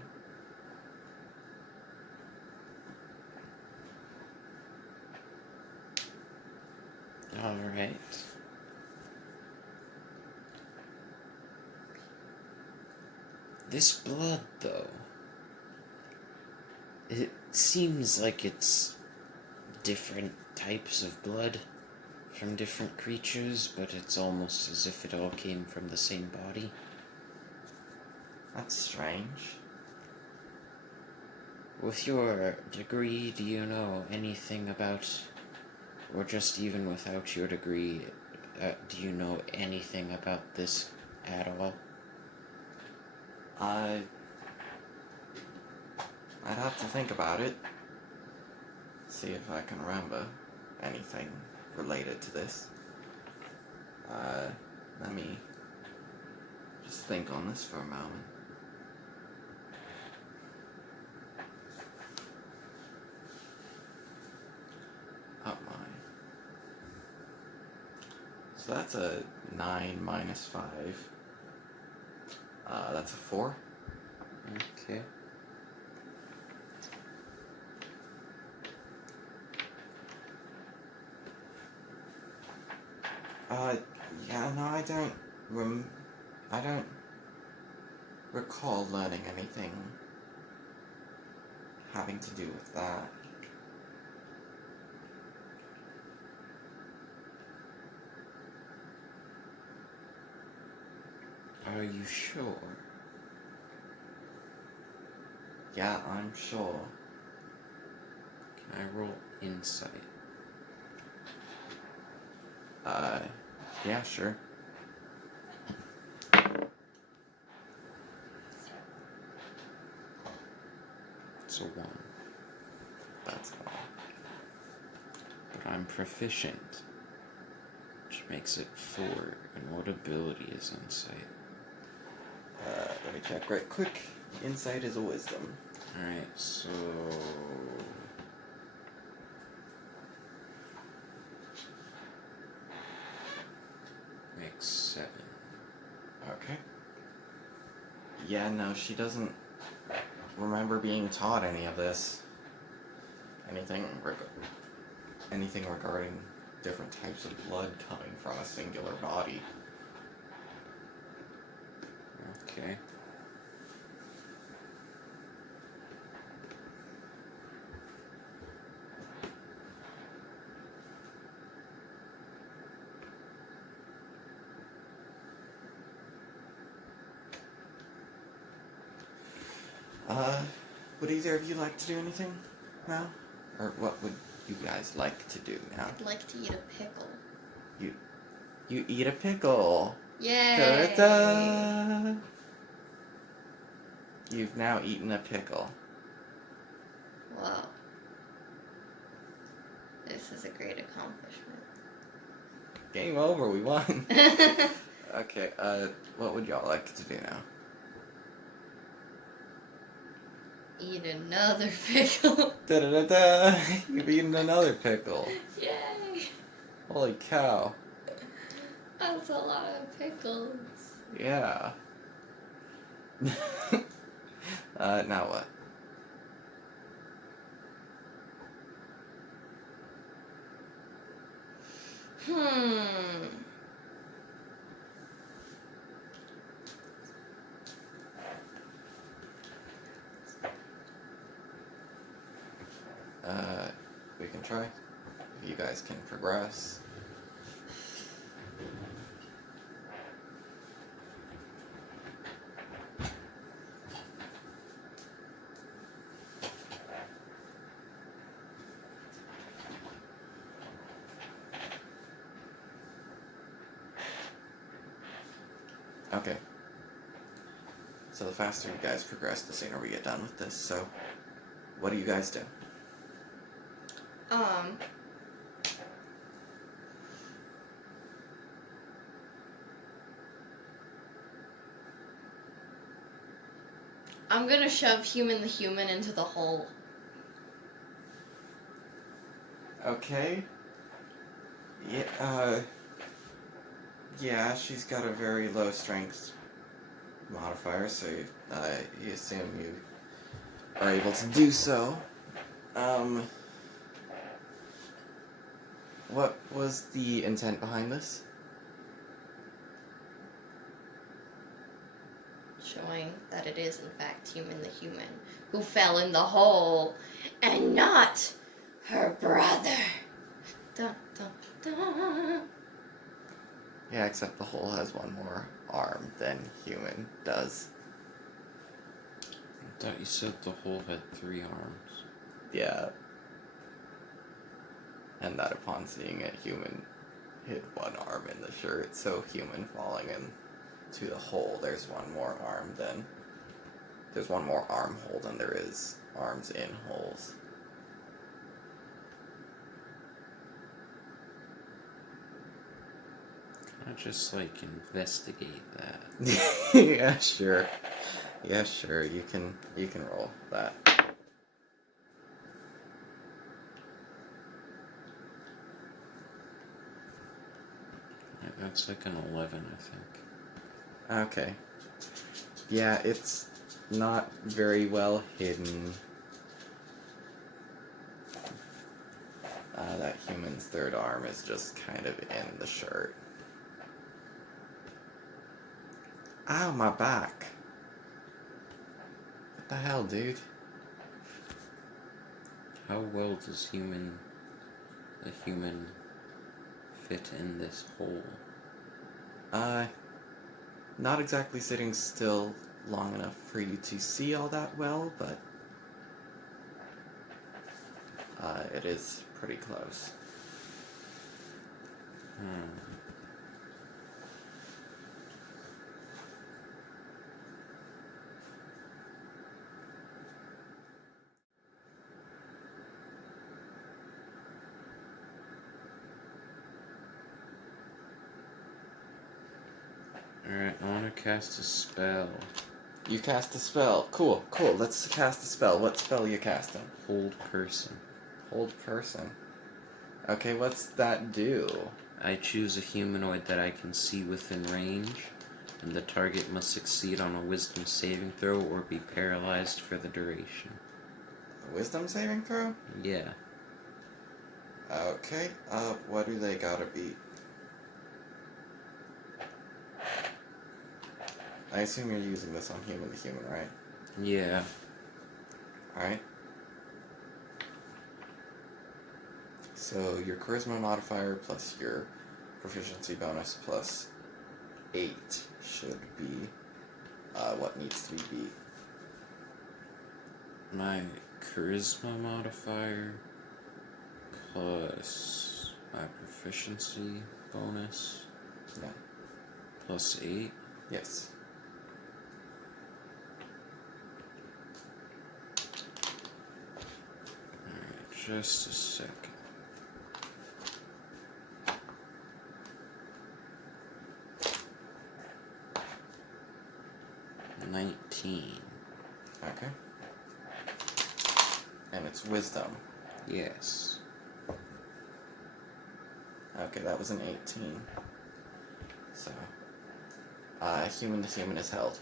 Alright. This blood, though. It seems like it's different types of blood from different creatures, but it's almost as if it all came from the same body. That's strange. With your degree, do you know anything about, or just even without your degree, do you know anything about this at all? I'd have to think about it. See if I can remember anything related to this. Let me just think on this for a moment. Oh my. So that's a 9 minus 5. That's a 4. Okay. Yeah, no, I don't recall learning anything having to do with that. Are you sure? Yeah, I'm sure. Can I roll insight? Yeah, sure. It's a 1. That's all. But I'm proficient, which makes it 4. And what ability is insight? Let me check right quick. Insight is a wisdom. Alright, so... makes 7. Okay. Yeah, no, she doesn't remember being taught any of this. Anything regarding different types of blood coming from a singular body. Okay. Would either of you like to do anything now? Or what would you guys like to do now? I'd like to eat a pickle. You eat a pickle! Yay! Ta-da! You've now eaten a pickle. Wow. This is a great accomplishment. Game over, we won. Okay, what would y'all like to do now? Eat another pickle. Da-da-da-da! You've eaten another pickle. Yay! Holy cow. That's a lot of pickles. Yeah. Now what? We can try. If you guys can progress. Okay. So the faster you guys progress, the sooner we get done with this. So, what do you guys do? I'm gonna shove human the human into the hole. Okay. Yeah, she's got a very low strength modifier, so you assume you are able to do so. What was the intent behind this? Showing that it is in fact human the human who fell in the hole and not her brother. Dun, dun, dun. Yeah, except the hole has one more arm than human does. I thought you said the hole had 3 arms. Yeah. And that upon seeing it, human hid one arm in the shirt, so human falling into the hole, there's one more arm hole than there is arms in holes. Can I just, like, investigate that? Yeah, sure. Yeah, sure. You can roll that. That's like an 11, I think. Okay. Yeah, it's not very well hidden. That human's third arm is just kind of in the shirt. Ow, my back. What the hell, dude? How well does the human fit in this hole? Not exactly sitting still long enough for you to see all that well, but it is pretty close. Alright, I want to cast a spell. You cast a spell. Cool. Let's cast a spell. What spell you casting? Hold person. Hold person. Okay, what's that do? I choose a humanoid that I can see within range, and the target must succeed on a wisdom saving throw or be paralyzed for the duration. A wisdom saving throw? Yeah. Okay, what do they gotta beat? I assume you're using this on human to human, right? Yeah. Alright. So your charisma modifier plus your proficiency bonus plus 8 should be what needs to be beat. My charisma modifier plus my proficiency bonus. Yeah. Plus 8. Yes. Alright, just a second. Okay. And it's wisdom. Yes. Okay, that was an 18. So, human to human is held.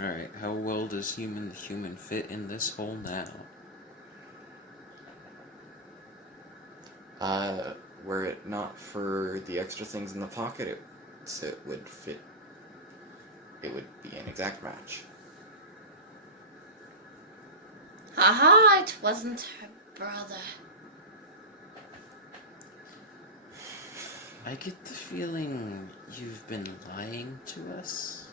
Alright, how well does human to human fit in this hole now? Were it not for the extra things in the pocket, it would fit. It would be an exact match. Haha, it wasn't her brother. I get the feeling you've been lying to us.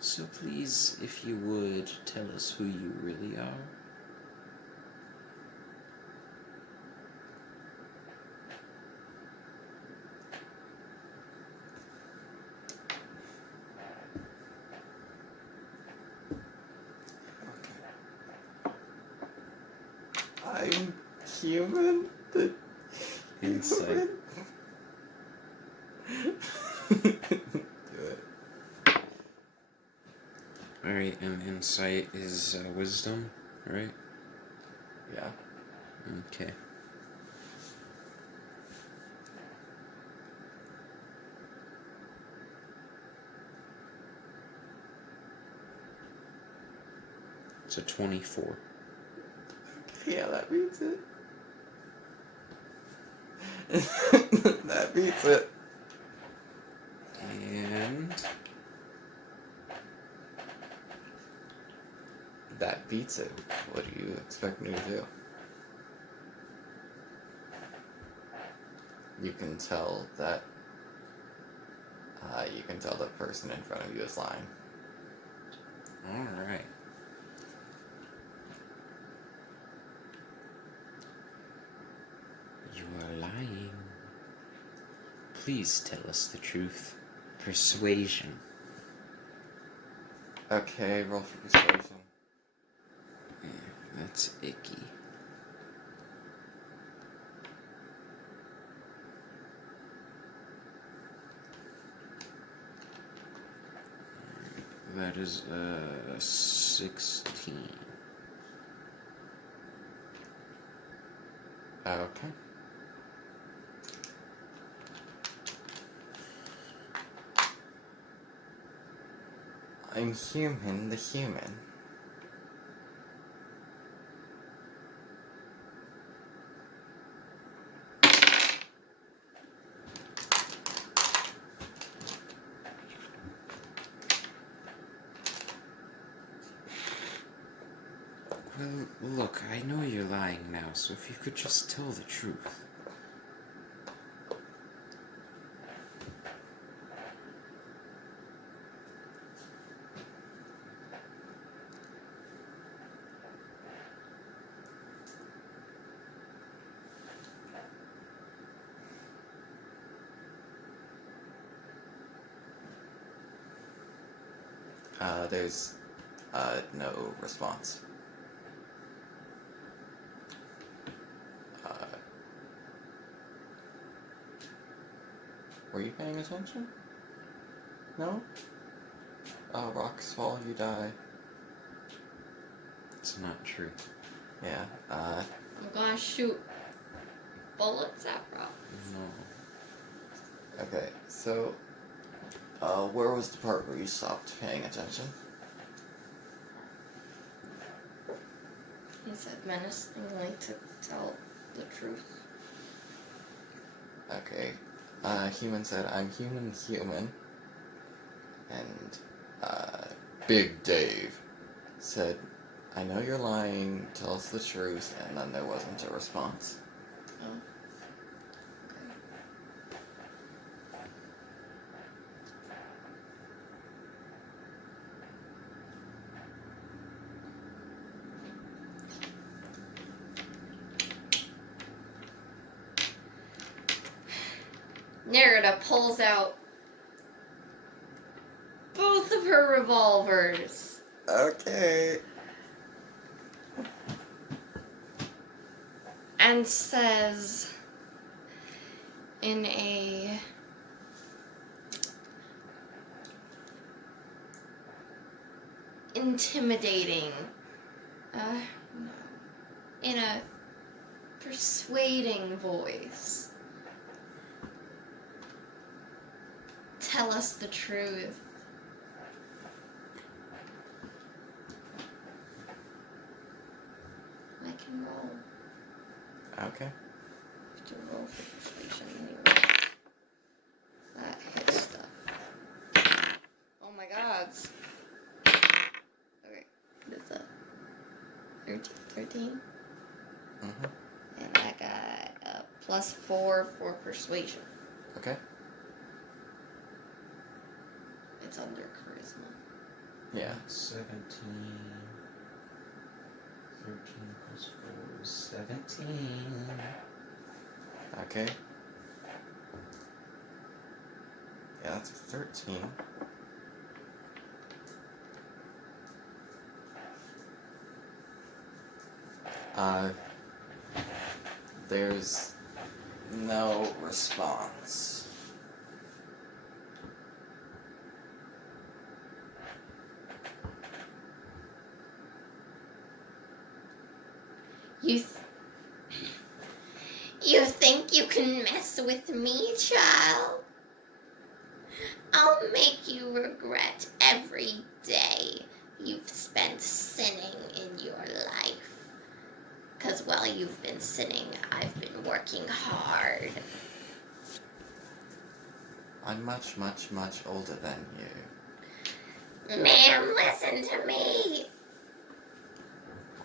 So please, if you would, tell us who you really are. I'm human. The Insight. Do it. Alright, and insight is wisdom, right? Yeah. Okay. It's a 24. Yeah, that beats it. That beats it. And That beats it. What do you expect me to do? You can tell that. You can tell the person in front of you is lying. alright. You are lying. Please tell us the truth. Persuasion. Okay, roll for persuasion. Yeah, that's icky. That is 16. Okay. I'm human, the human. Well, look, I know you're lying now, so if you could just tell the truth. There's no response. Were you paying attention? No? Rocks fall, you die. It's not true. Yeah, I'm gonna shoot bullets at Rock. No. okay, so, where was the part where you stopped paying attention? He said menacingly to tell the truth. Okay, human said, I'm human, human. And, Big Dave said, I know you're lying, tell us the truth, and then there wasn't a response. Oh. Okay. Nerida pulls out both of her revolvers. Okay. And says in a intimidating, no, in a persuading voice, tell us the truth. I can roll. Okay. To roll for persuasion anyway. That hits stuff. Oh my god. Okay, what is that? 13? Mm-hmm. And I got a +4 for persuasion. Okay. It's under charisma. Yeah. 17. 13 plus 4 is 17. Okay. Yeah, that's a 13. There's no response. You think you can mess with me, child? I'll make you regret every day you've spent sinning in your life. 'Cause while you've been sinning, I've been working hard. I'm much, much, much older than you. Ma'am, listen to me.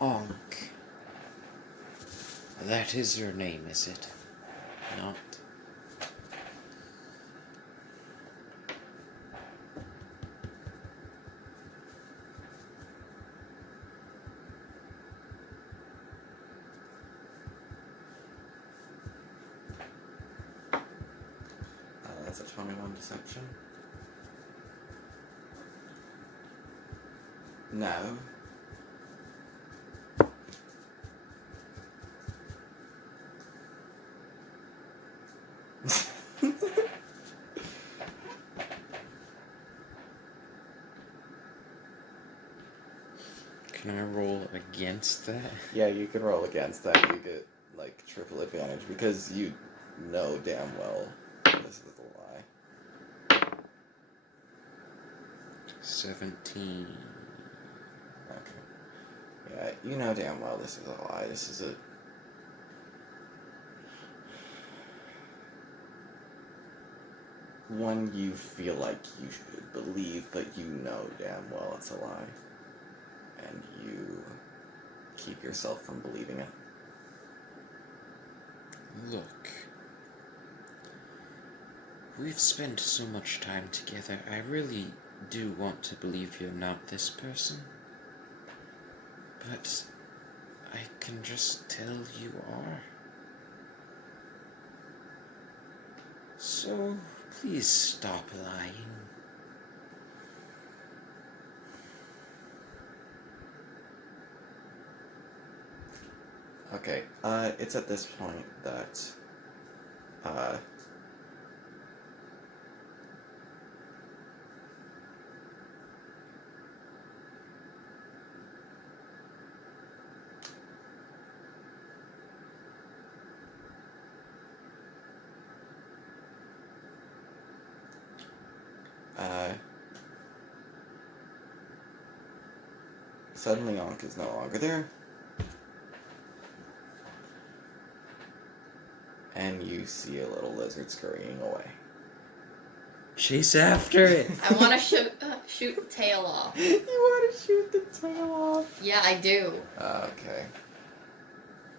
Ankh. That is your name, is it? Not. That's a 21 deception. No. Can I roll against that? Yeah, you can roll against that. You get, like, triple advantage because you know damn well this is a lie. 17. Okay. Yeah, you know damn well this is a lie. This is a... one you feel like you should believe, but you know damn well it's a lie. And you keep yourself from believing it. Look. We've spent so much time together. I really do want to believe you're not this person. But I can just tell you are. So please stop lying. Okay, it's at this point that, suddenly Ankh is no longer there. And you see a little lizard scurrying away. Chase after it! I want to shoot the tail off. You want to shoot the tail off? Yeah, I do. Okay.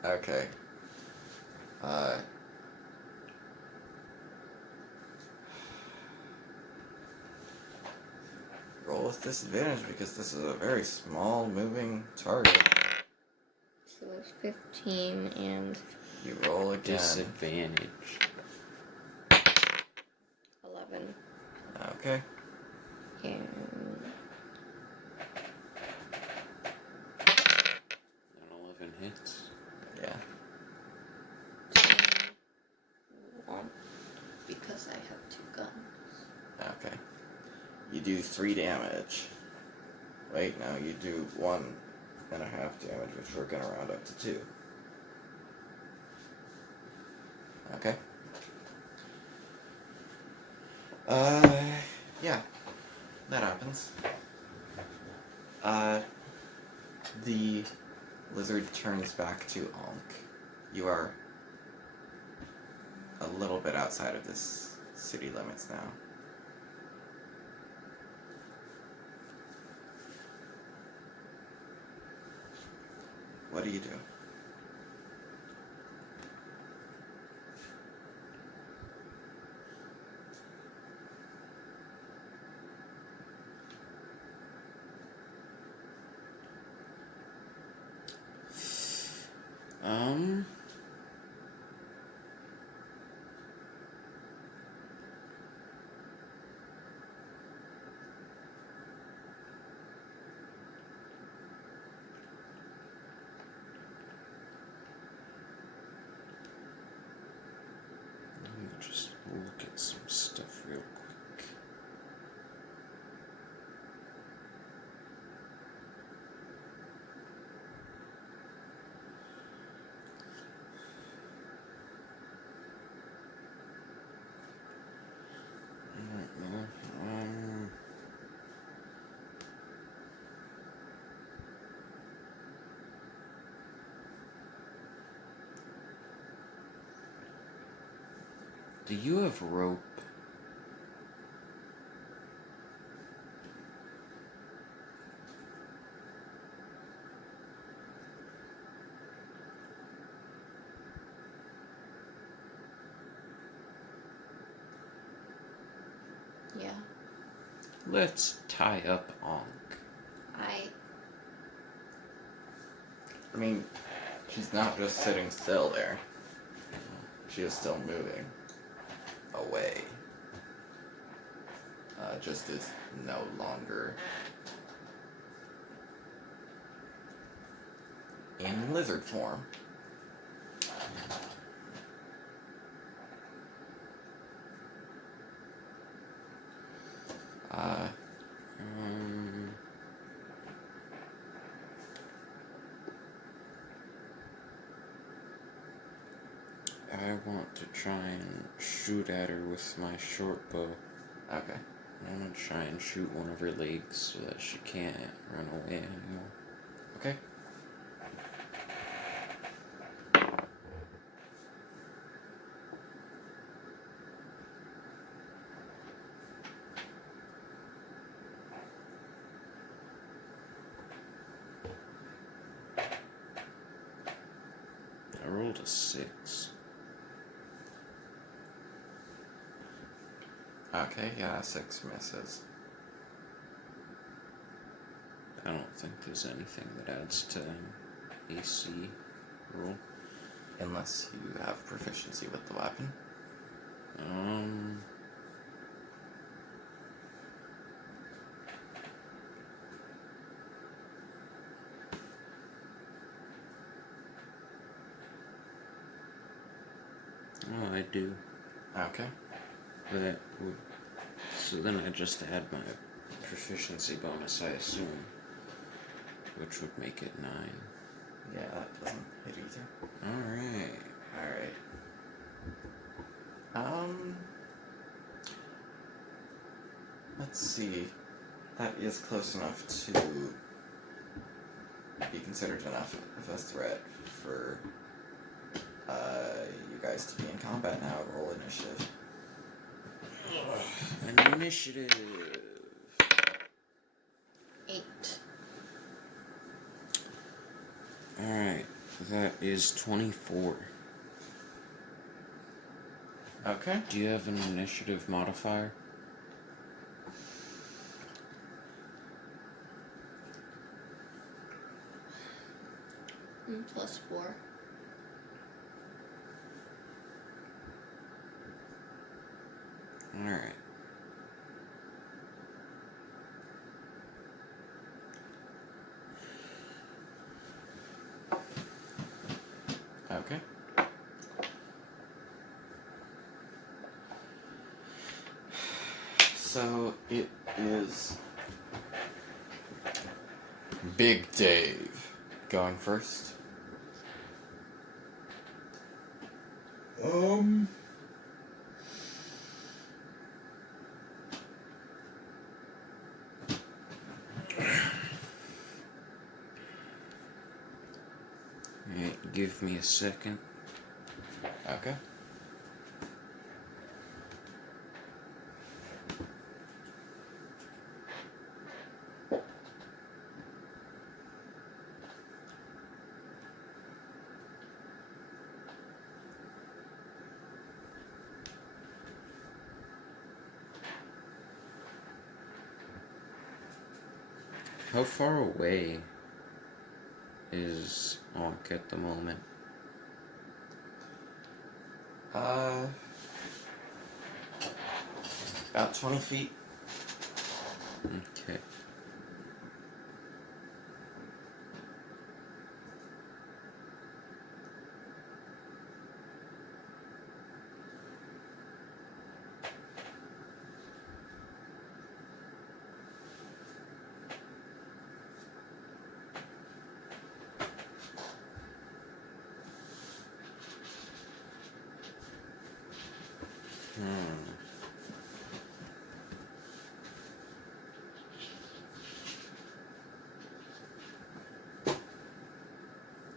Okay. Roll with disadvantage because this is a very small moving target. So it's 15 and You roll again. Disadvantage. 11. Okay. And An 11 hits. Yeah. 1. Because I have 2 guns. Okay. You do 3 damage. Wait, no, you do 1.5 damage, which we're gonna round up to 2. Okay. Yeah. That happens. The lizard turns back to Ankh. You are a little bit outside of this city limits now. What do you do? Do you have rope? Yeah. Let's tie up Ankh. I mean, she's not just sitting still there. She is still moving away. Just is no longer in lizard form. I want to try and shoot at her with my short bow. Okay. I want to try and shoot one of her legs so that she can't run away anymore. Okay. I rolled a 6. Okay, yeah, 6 misses. I don't think there's anything that adds to an AC roll. Unless you have proficiency with the weapon. Oh, I do. Okay. That would. So then I just add my proficiency bonus, I assume, which would make it 9. Yeah, that doesn't hit either. Alright. Let's see. That is close enough to be considered enough of a threat for you guys to be in combat now. Roll initiative. An initiative. 8. Alright, that is 24. Okay. Do you have an initiative modifier? Plus 4. Alright. Okay. So it is Big Dave going first. Alright, give me a second. Okay. How far away is Ankh at the moment? About 20 feet. Okay.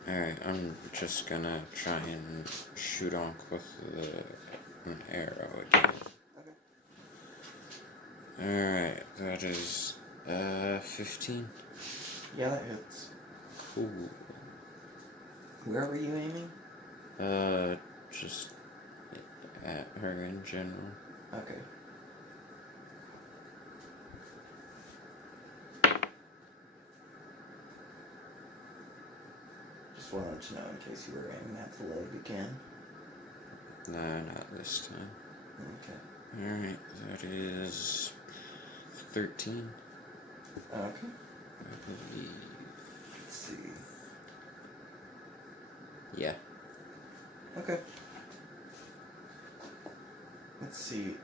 Alright, I'm just gonna try and shoot Ankh with the an arrow again. Okay. Alright, that is 15. Yeah, that hits. Cool. Where were you aiming? Just at her in general. Okay. Just wanted to know in case you were aiming at the leg again. No, not this time. Okay. Alright, that is 13. Okay. I believe. Let's see. Yeah. Okay. Let's see.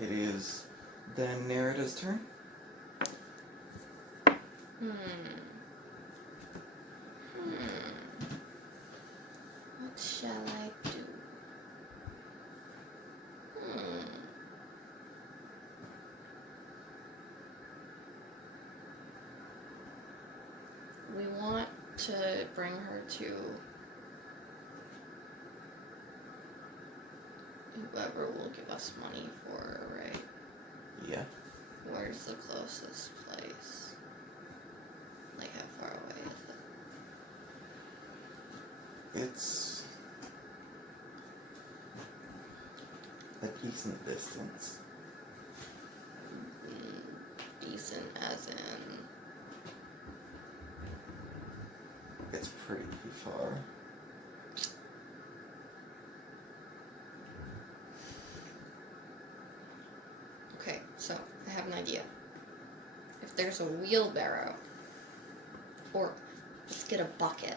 It is then Nerida's turn. What shall I do? We want to bring her to whoever will give us money for her, right? Yeah. Where's the closest place? Like, how far away is it? It's a decent distance. Decent as in... It's pretty far. Okay, so I have an idea. If there's a wheelbarrow, or let's get a bucket.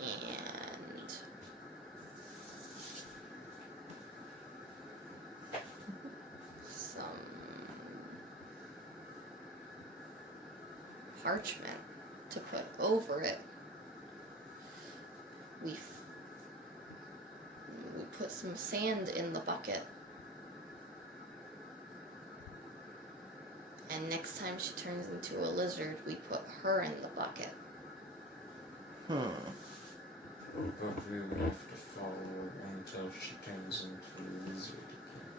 And some parchment to put over it. We put some sand in the bucket. And next time she turns into a lizard, we put her in the bucket. But we would have to follow her until she turns into a lizard again.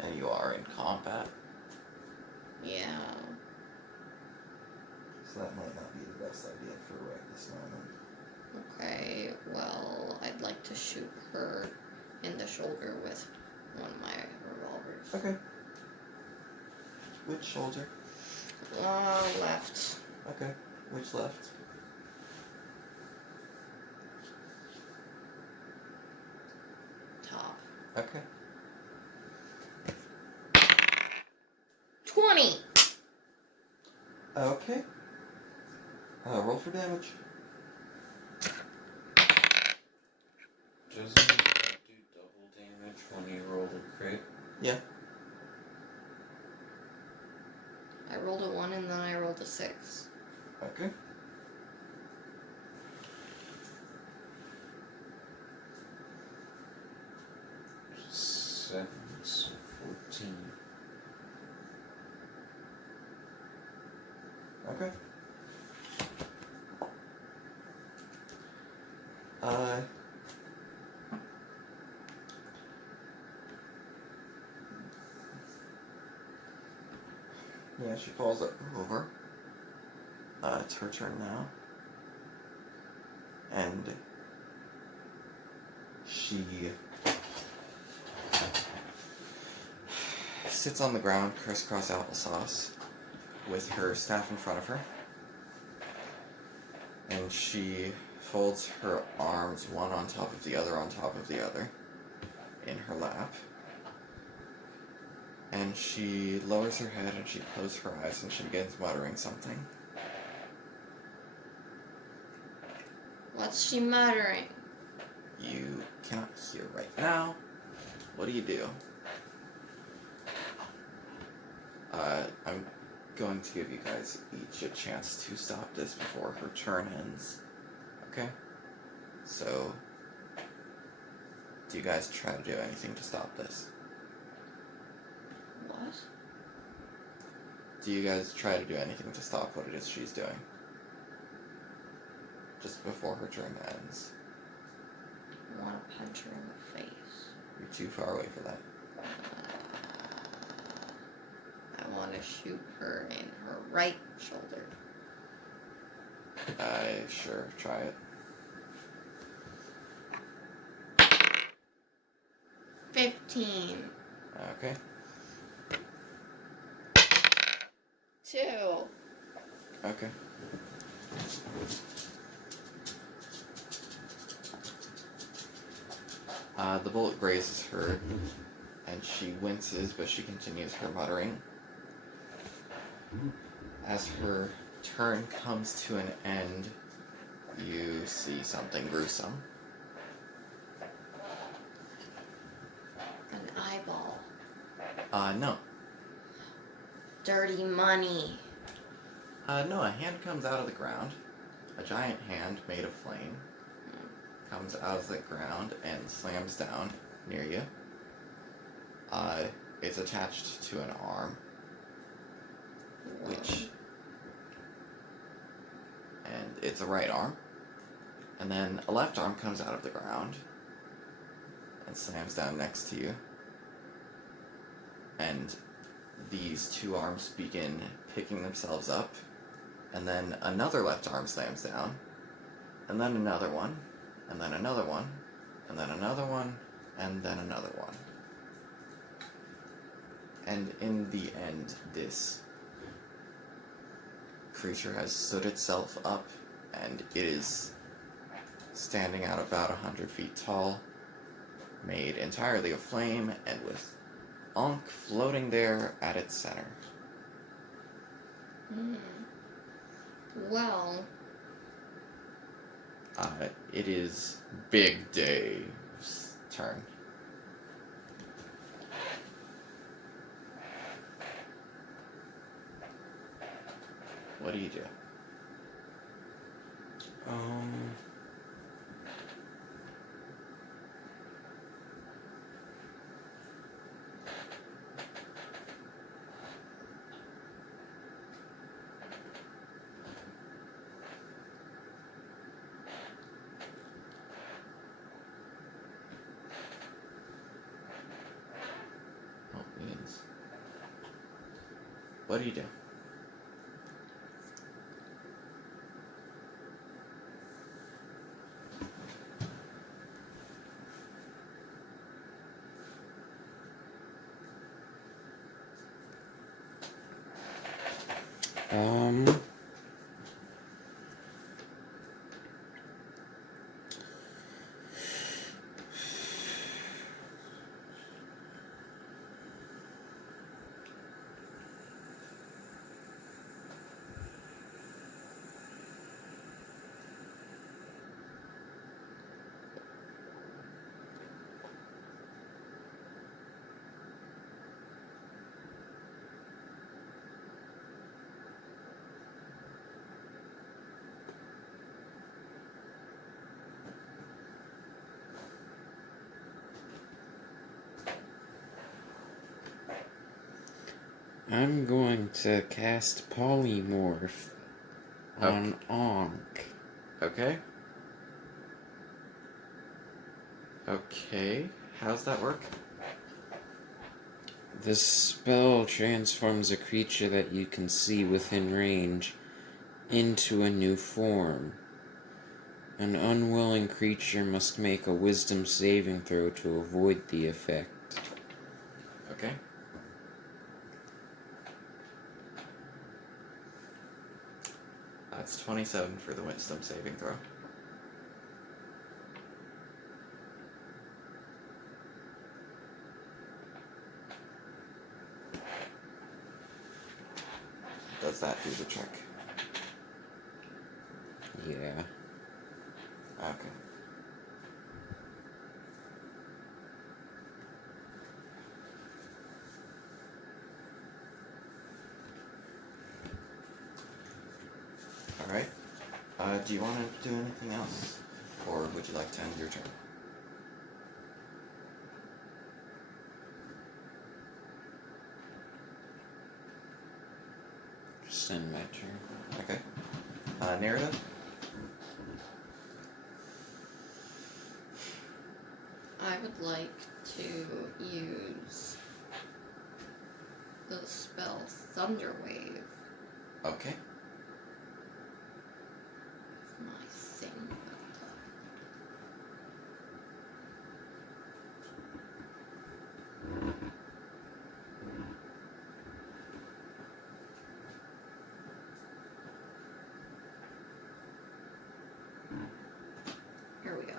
And you are in combat, Yeah. so that might not be the best idea for right this moment. Okay, well, I'd like to shoot her in the shoulder with one of my revolvers. Okay. Which shoulder? Left. Okay. Which left? Top. Okay. 20! Okay. Roll for damage. Doesn't it do double damage when you roll a crit? Yeah. I rolled a 1 and then I rolled a 6. Okay. Seven, so 14. Okay. Yeah, she falls over. It's her turn now. And she sits on the ground, crisscross applesauce, with her staff in front of her. And she folds her arms one on top of the other in her lap. And she lowers her head and she closes her eyes and she begins muttering something. What's she muttering? You cannot hear right now. What do you do? I'm going to give you guys each a chance to stop this before her turn ends. Okay? So, do you guys try to do anything to stop this? What? Do you guys try to do anything to stop what it is she's doing? just before her turn ends. I want to punch her in the face. You're too far away for that. I want to shoot her in her right shoulder. Sure, try it. 15. Okay. 2. Okay. The bullet grazes her, and she winces, but she continues her muttering. As her turn comes to an end, you see something gruesome. An eyeball. No. Dirty money. No, a hand comes out of the ground. A giant hand made of flame comes out of the ground and slams down near you. It's attached to an arm, and it's a right arm. And then a left arm comes out of the ground and slams down next to you. And these two arms begin picking themselves up. And then another left arm slams down. And then another one. And then another one. And then another one. And then another one. And in the end, this creature has stood itself up, and it is standing out about 100 feet tall, made entirely of flame, and with Ankh floating there at its center. Well, It is Big Dave's turn. What do you do? Oh, means. What do you do? I'm going to cast Polymorph on Ankh. Okay. Okay. How's that work? The spell transforms a creature that you can see within range into a new form. An unwilling creature must make a wisdom saving throw to avoid the effect. Okay. That's 27 for the wisdom saving throw. Does that do the trick? Yeah. Okay. Alright. Do you want to do anything else? Or would you like to end your turn? Just end my turn. Okay. Narrative? would like to use the spell Thunder Wave. Okay. My thing about that. Here we go.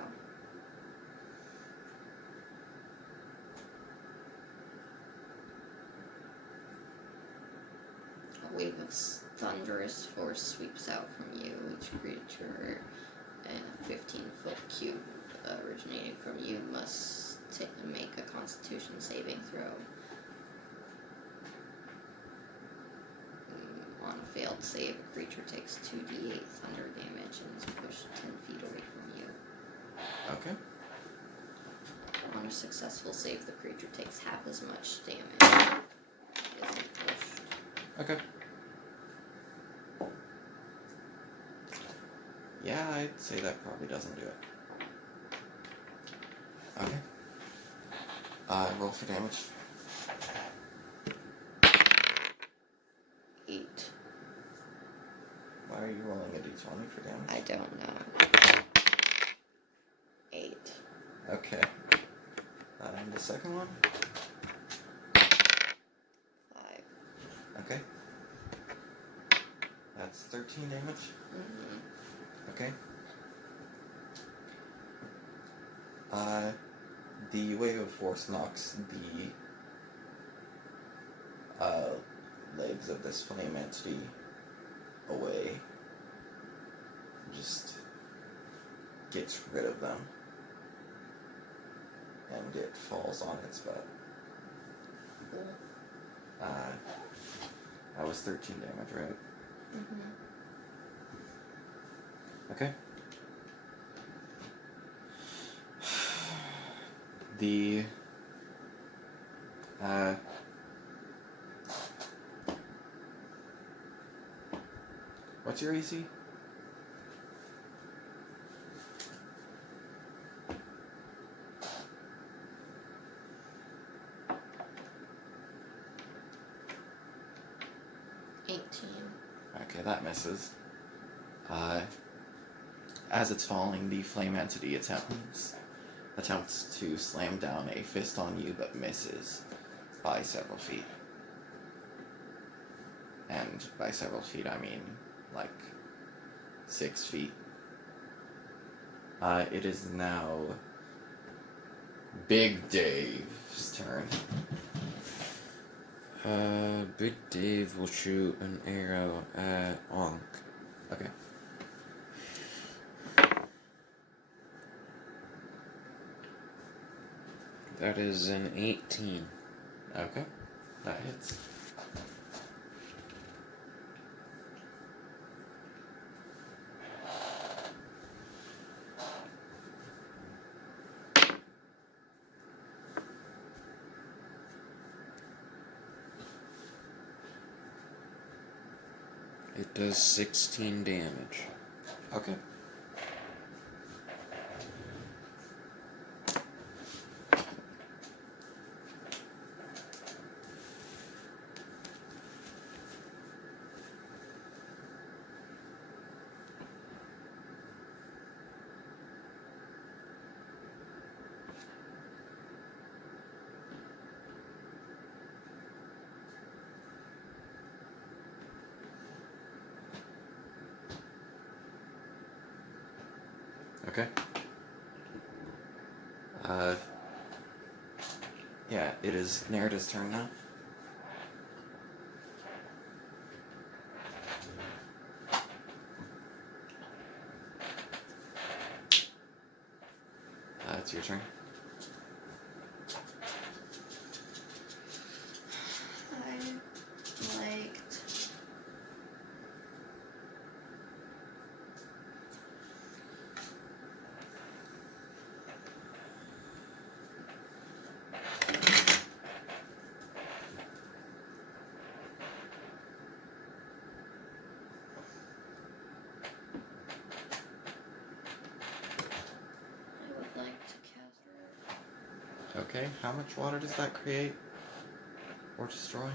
A wave of thunderous force sweeps out from you. Each creature in a 15-foot cube originating from you must make a Constitution saving throw. On a failed save, a creature takes 2d8 thunder damage and is pushed 10 feet away from you. Okay. On a successful save, the creature takes half as much damage. It isn't pushed. Okay. Yeah, I'd say that probably doesn't do it. Okay. Roll for damage. 8. Why are you rolling a d20 for damage? I don't know. 8. Okay. And the second one? 5. Okay. That's 13 damage. Mm-hmm. Okay. The wave of force knocks the legs of this flame entity away. Just gets rid of them. And it falls on its butt. Cool. That was 13 damage, right? Mm-hmm. Okay. The what's your AC? Okay, that misses. As it's falling, the flame entity attempts to slam down a fist on you, but misses by several feet. And by several feet, I mean like 6 feet. It is now Big Dave's turn. Big Dave will shoot an arrow at Ankh. Okay. That is an 18. Okay. That hits. It does 16 damage. Okay. Okay. Yeah, it is Nerida's turn now. It's your turn. I liked I would like to cast Okay, how much water does that create? Or destroy?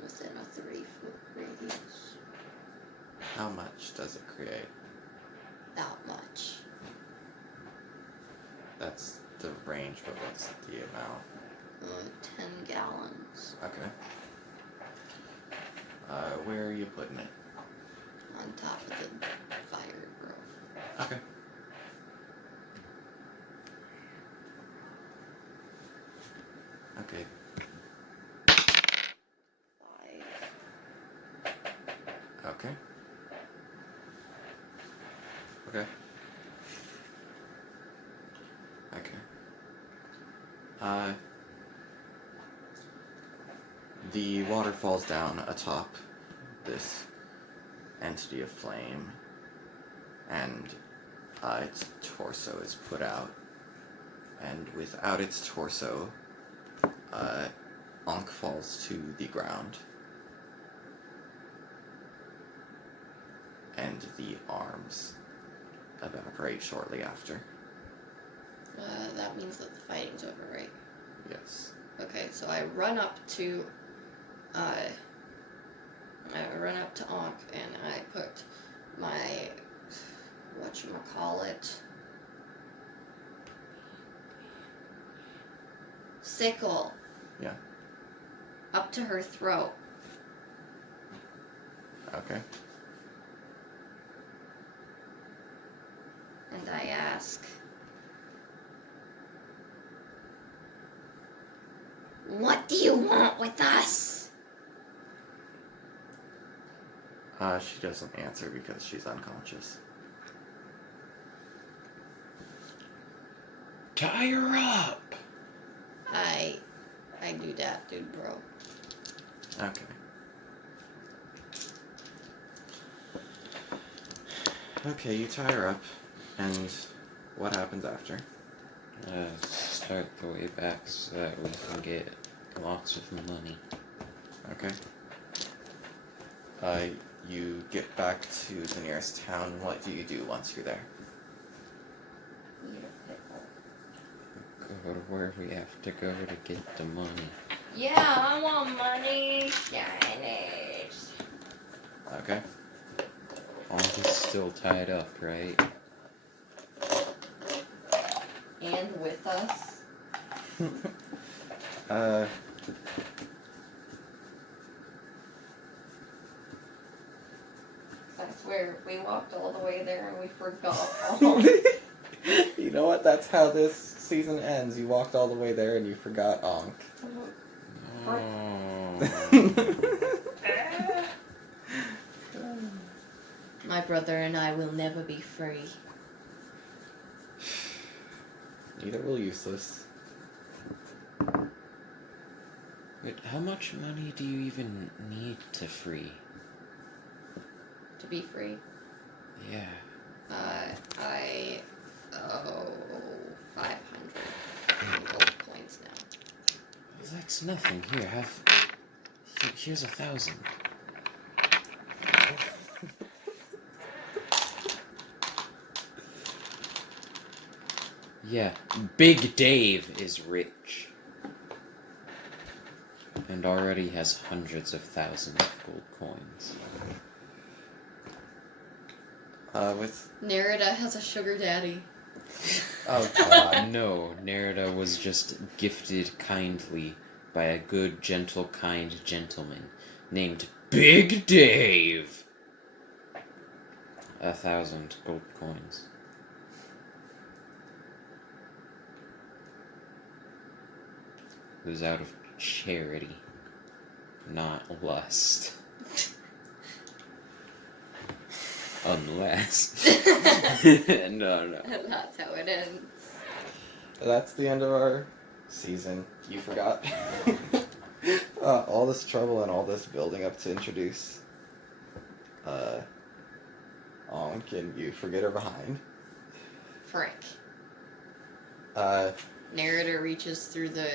Within a 30-foot radius. How much does it create? Not much. That's the range, but what's the amount? 10 gallons. Okay. Where are you putting it? On top of the fire, bro. Okay. Okay. 5. Okay. Okay. Okay. The water falls down atop this entity of flame, and its torso is put out. And without its torso, Ankh falls to the ground. And the arms evaporate shortly after. That means that the fighting's over, right? Yes. Okay, so I run up to Ankh and I put my whatchamacallit sickle Yeah. up to her throat. Okay. And I ask, What do you want with us? She doesn't answer because she's unconscious. Tie her up! I do that, dude, bro. Okay. Okay, you tie her up, and what happens after? Start the way back so that we can get lots of money. Okay. You get back to the nearest town. What do you do once you're there? Eat a pickle. Go to where we have to go to get the money. Yeah, I want money. Shinies. Okay. Ankh is still tied up, right? And with us. I swear, we walked all the way there and we forgot all. You know what? That's how this season ends. You walked all the way there and you forgot Ankh. My brother and I will never be free. Neither will Useless. Wait, how much money do you even need to free? To be free. Yeah. I owe 500 gold coins now. Well, that's nothing. Here, here's 1,000. Yeah, Big Dave is rich. And already has hundreds of thousands of gold coins. With... Nerida has a sugar daddy. Oh, God. No, Nerida was just gifted kindly by a good, gentle, kind gentleman named Big Dave. 1,000 gold coins. It was out of charity, not lust. Unless. No. That's how it ends. That's the end of our season. You forgot. All this trouble and all this building up to introduce Ankh, and you forget her behind. Frick. Uh, Narrator reaches through the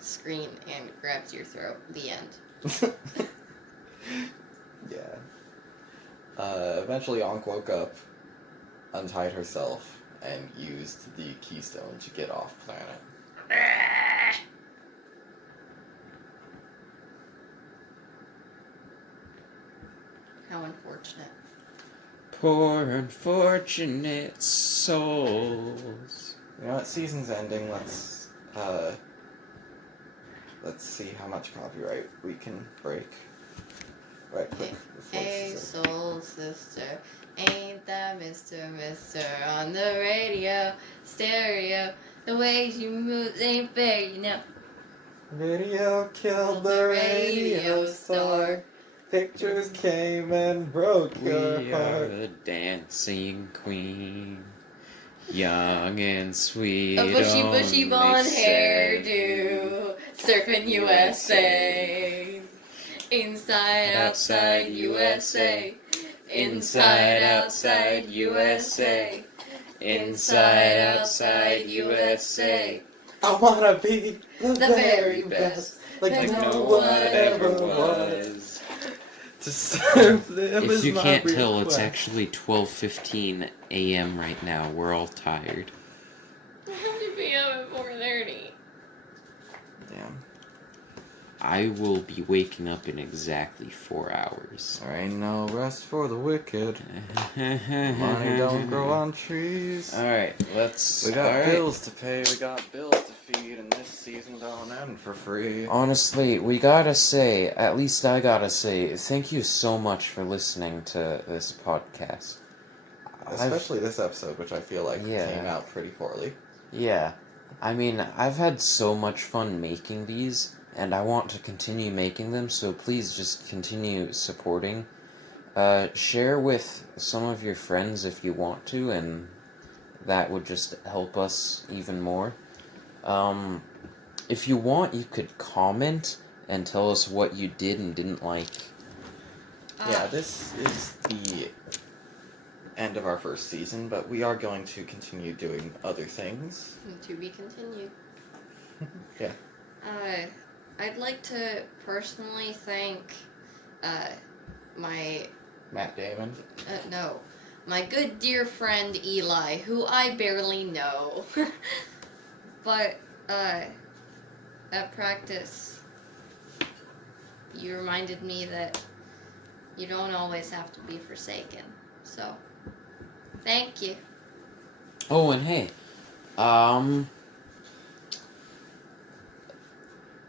screen and grabs your throat. The end. yeah. Eventually Ankh woke up, untied herself, and used the keystone to get off planet. How unfortunate. Poor unfortunate souls. You know what? Season's ending. Let's see how much copyright we can break. Right click. Hey, soul sister, ain't that Mr. on the radio, stereo? The ways you move ain't fair, you know. Radio killed the radio star. Pictures came and broke your We are heart. the dancing queen, young and sweet. A bushy only blonde 7. hairdo, surfing USA. Inside, outside USA. Inside, outside USA. Inside, outside USA. I wanna be the very best, like like no no one one ever ever was. To serve them If is you my can't tell, it's request. actually 12:15 a.m. right now. We're all tired. I have to be up at 4:30. Damn. I will be waking up in exactly 4 hours. There ain't no rest for the wicked. Money don't grow on trees. Alright, let's... We got alright. bills to pay, we got bills to feed, and this season don't end for free. Honestly, we gotta say, at least I gotta say, thank you so much for listening to this podcast. Especially this episode, which I feel like Yeah. came out pretty poorly. Yeah, I mean, I've had so much fun making these, and I want to continue making them, so please just continue supporting. Share with some of your friends if you want to, and that would just help us even more. If you want, you could comment and tell us what you did and didn't like. Yeah, this is the end of our first season, but we are going to continue doing other things. To be continued. Yeah. I'd like to personally thank my Matt Damon. my good dear friend Eli, who I barely know. But at practice you reminded me that you don't always have to be forsaken. So thank you. Oh, and hey,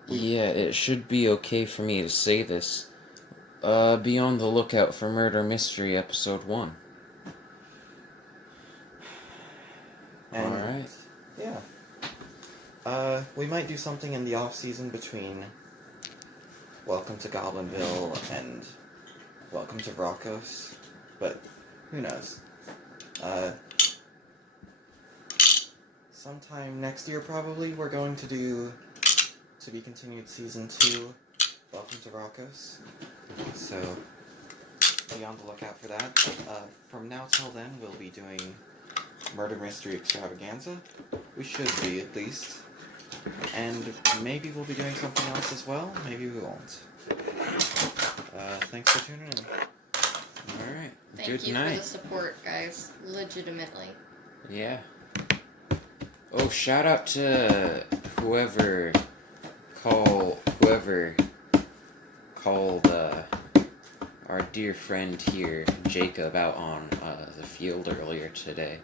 yeah, it should be okay for me to say this. Be on the lookout for Murder Mystery Episode 1. And Alright. yeah. We might do something in the off season between Welcome to Goblinville and Welcome to Brockos, but who knows? Sometime next year probably we're going to do to be continued season 2, Welcome to Brockos. So be on the lookout for that. From now till then we'll be doing Murder Mystery Extravaganza. We should be, at least. And maybe we'll be doing something else as well. Maybe we won't. Thanks for tuning in. Alright. Thank Good you night. for the support, guys. Legitimately. Yeah. Oh, shout out to whoever called our dear friend here, Jacob, out on the field earlier today.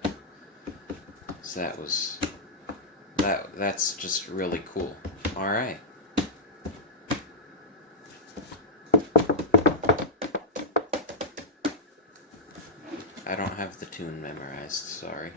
So that's just really cool. Alright. I don't have the tune memorized, sorry.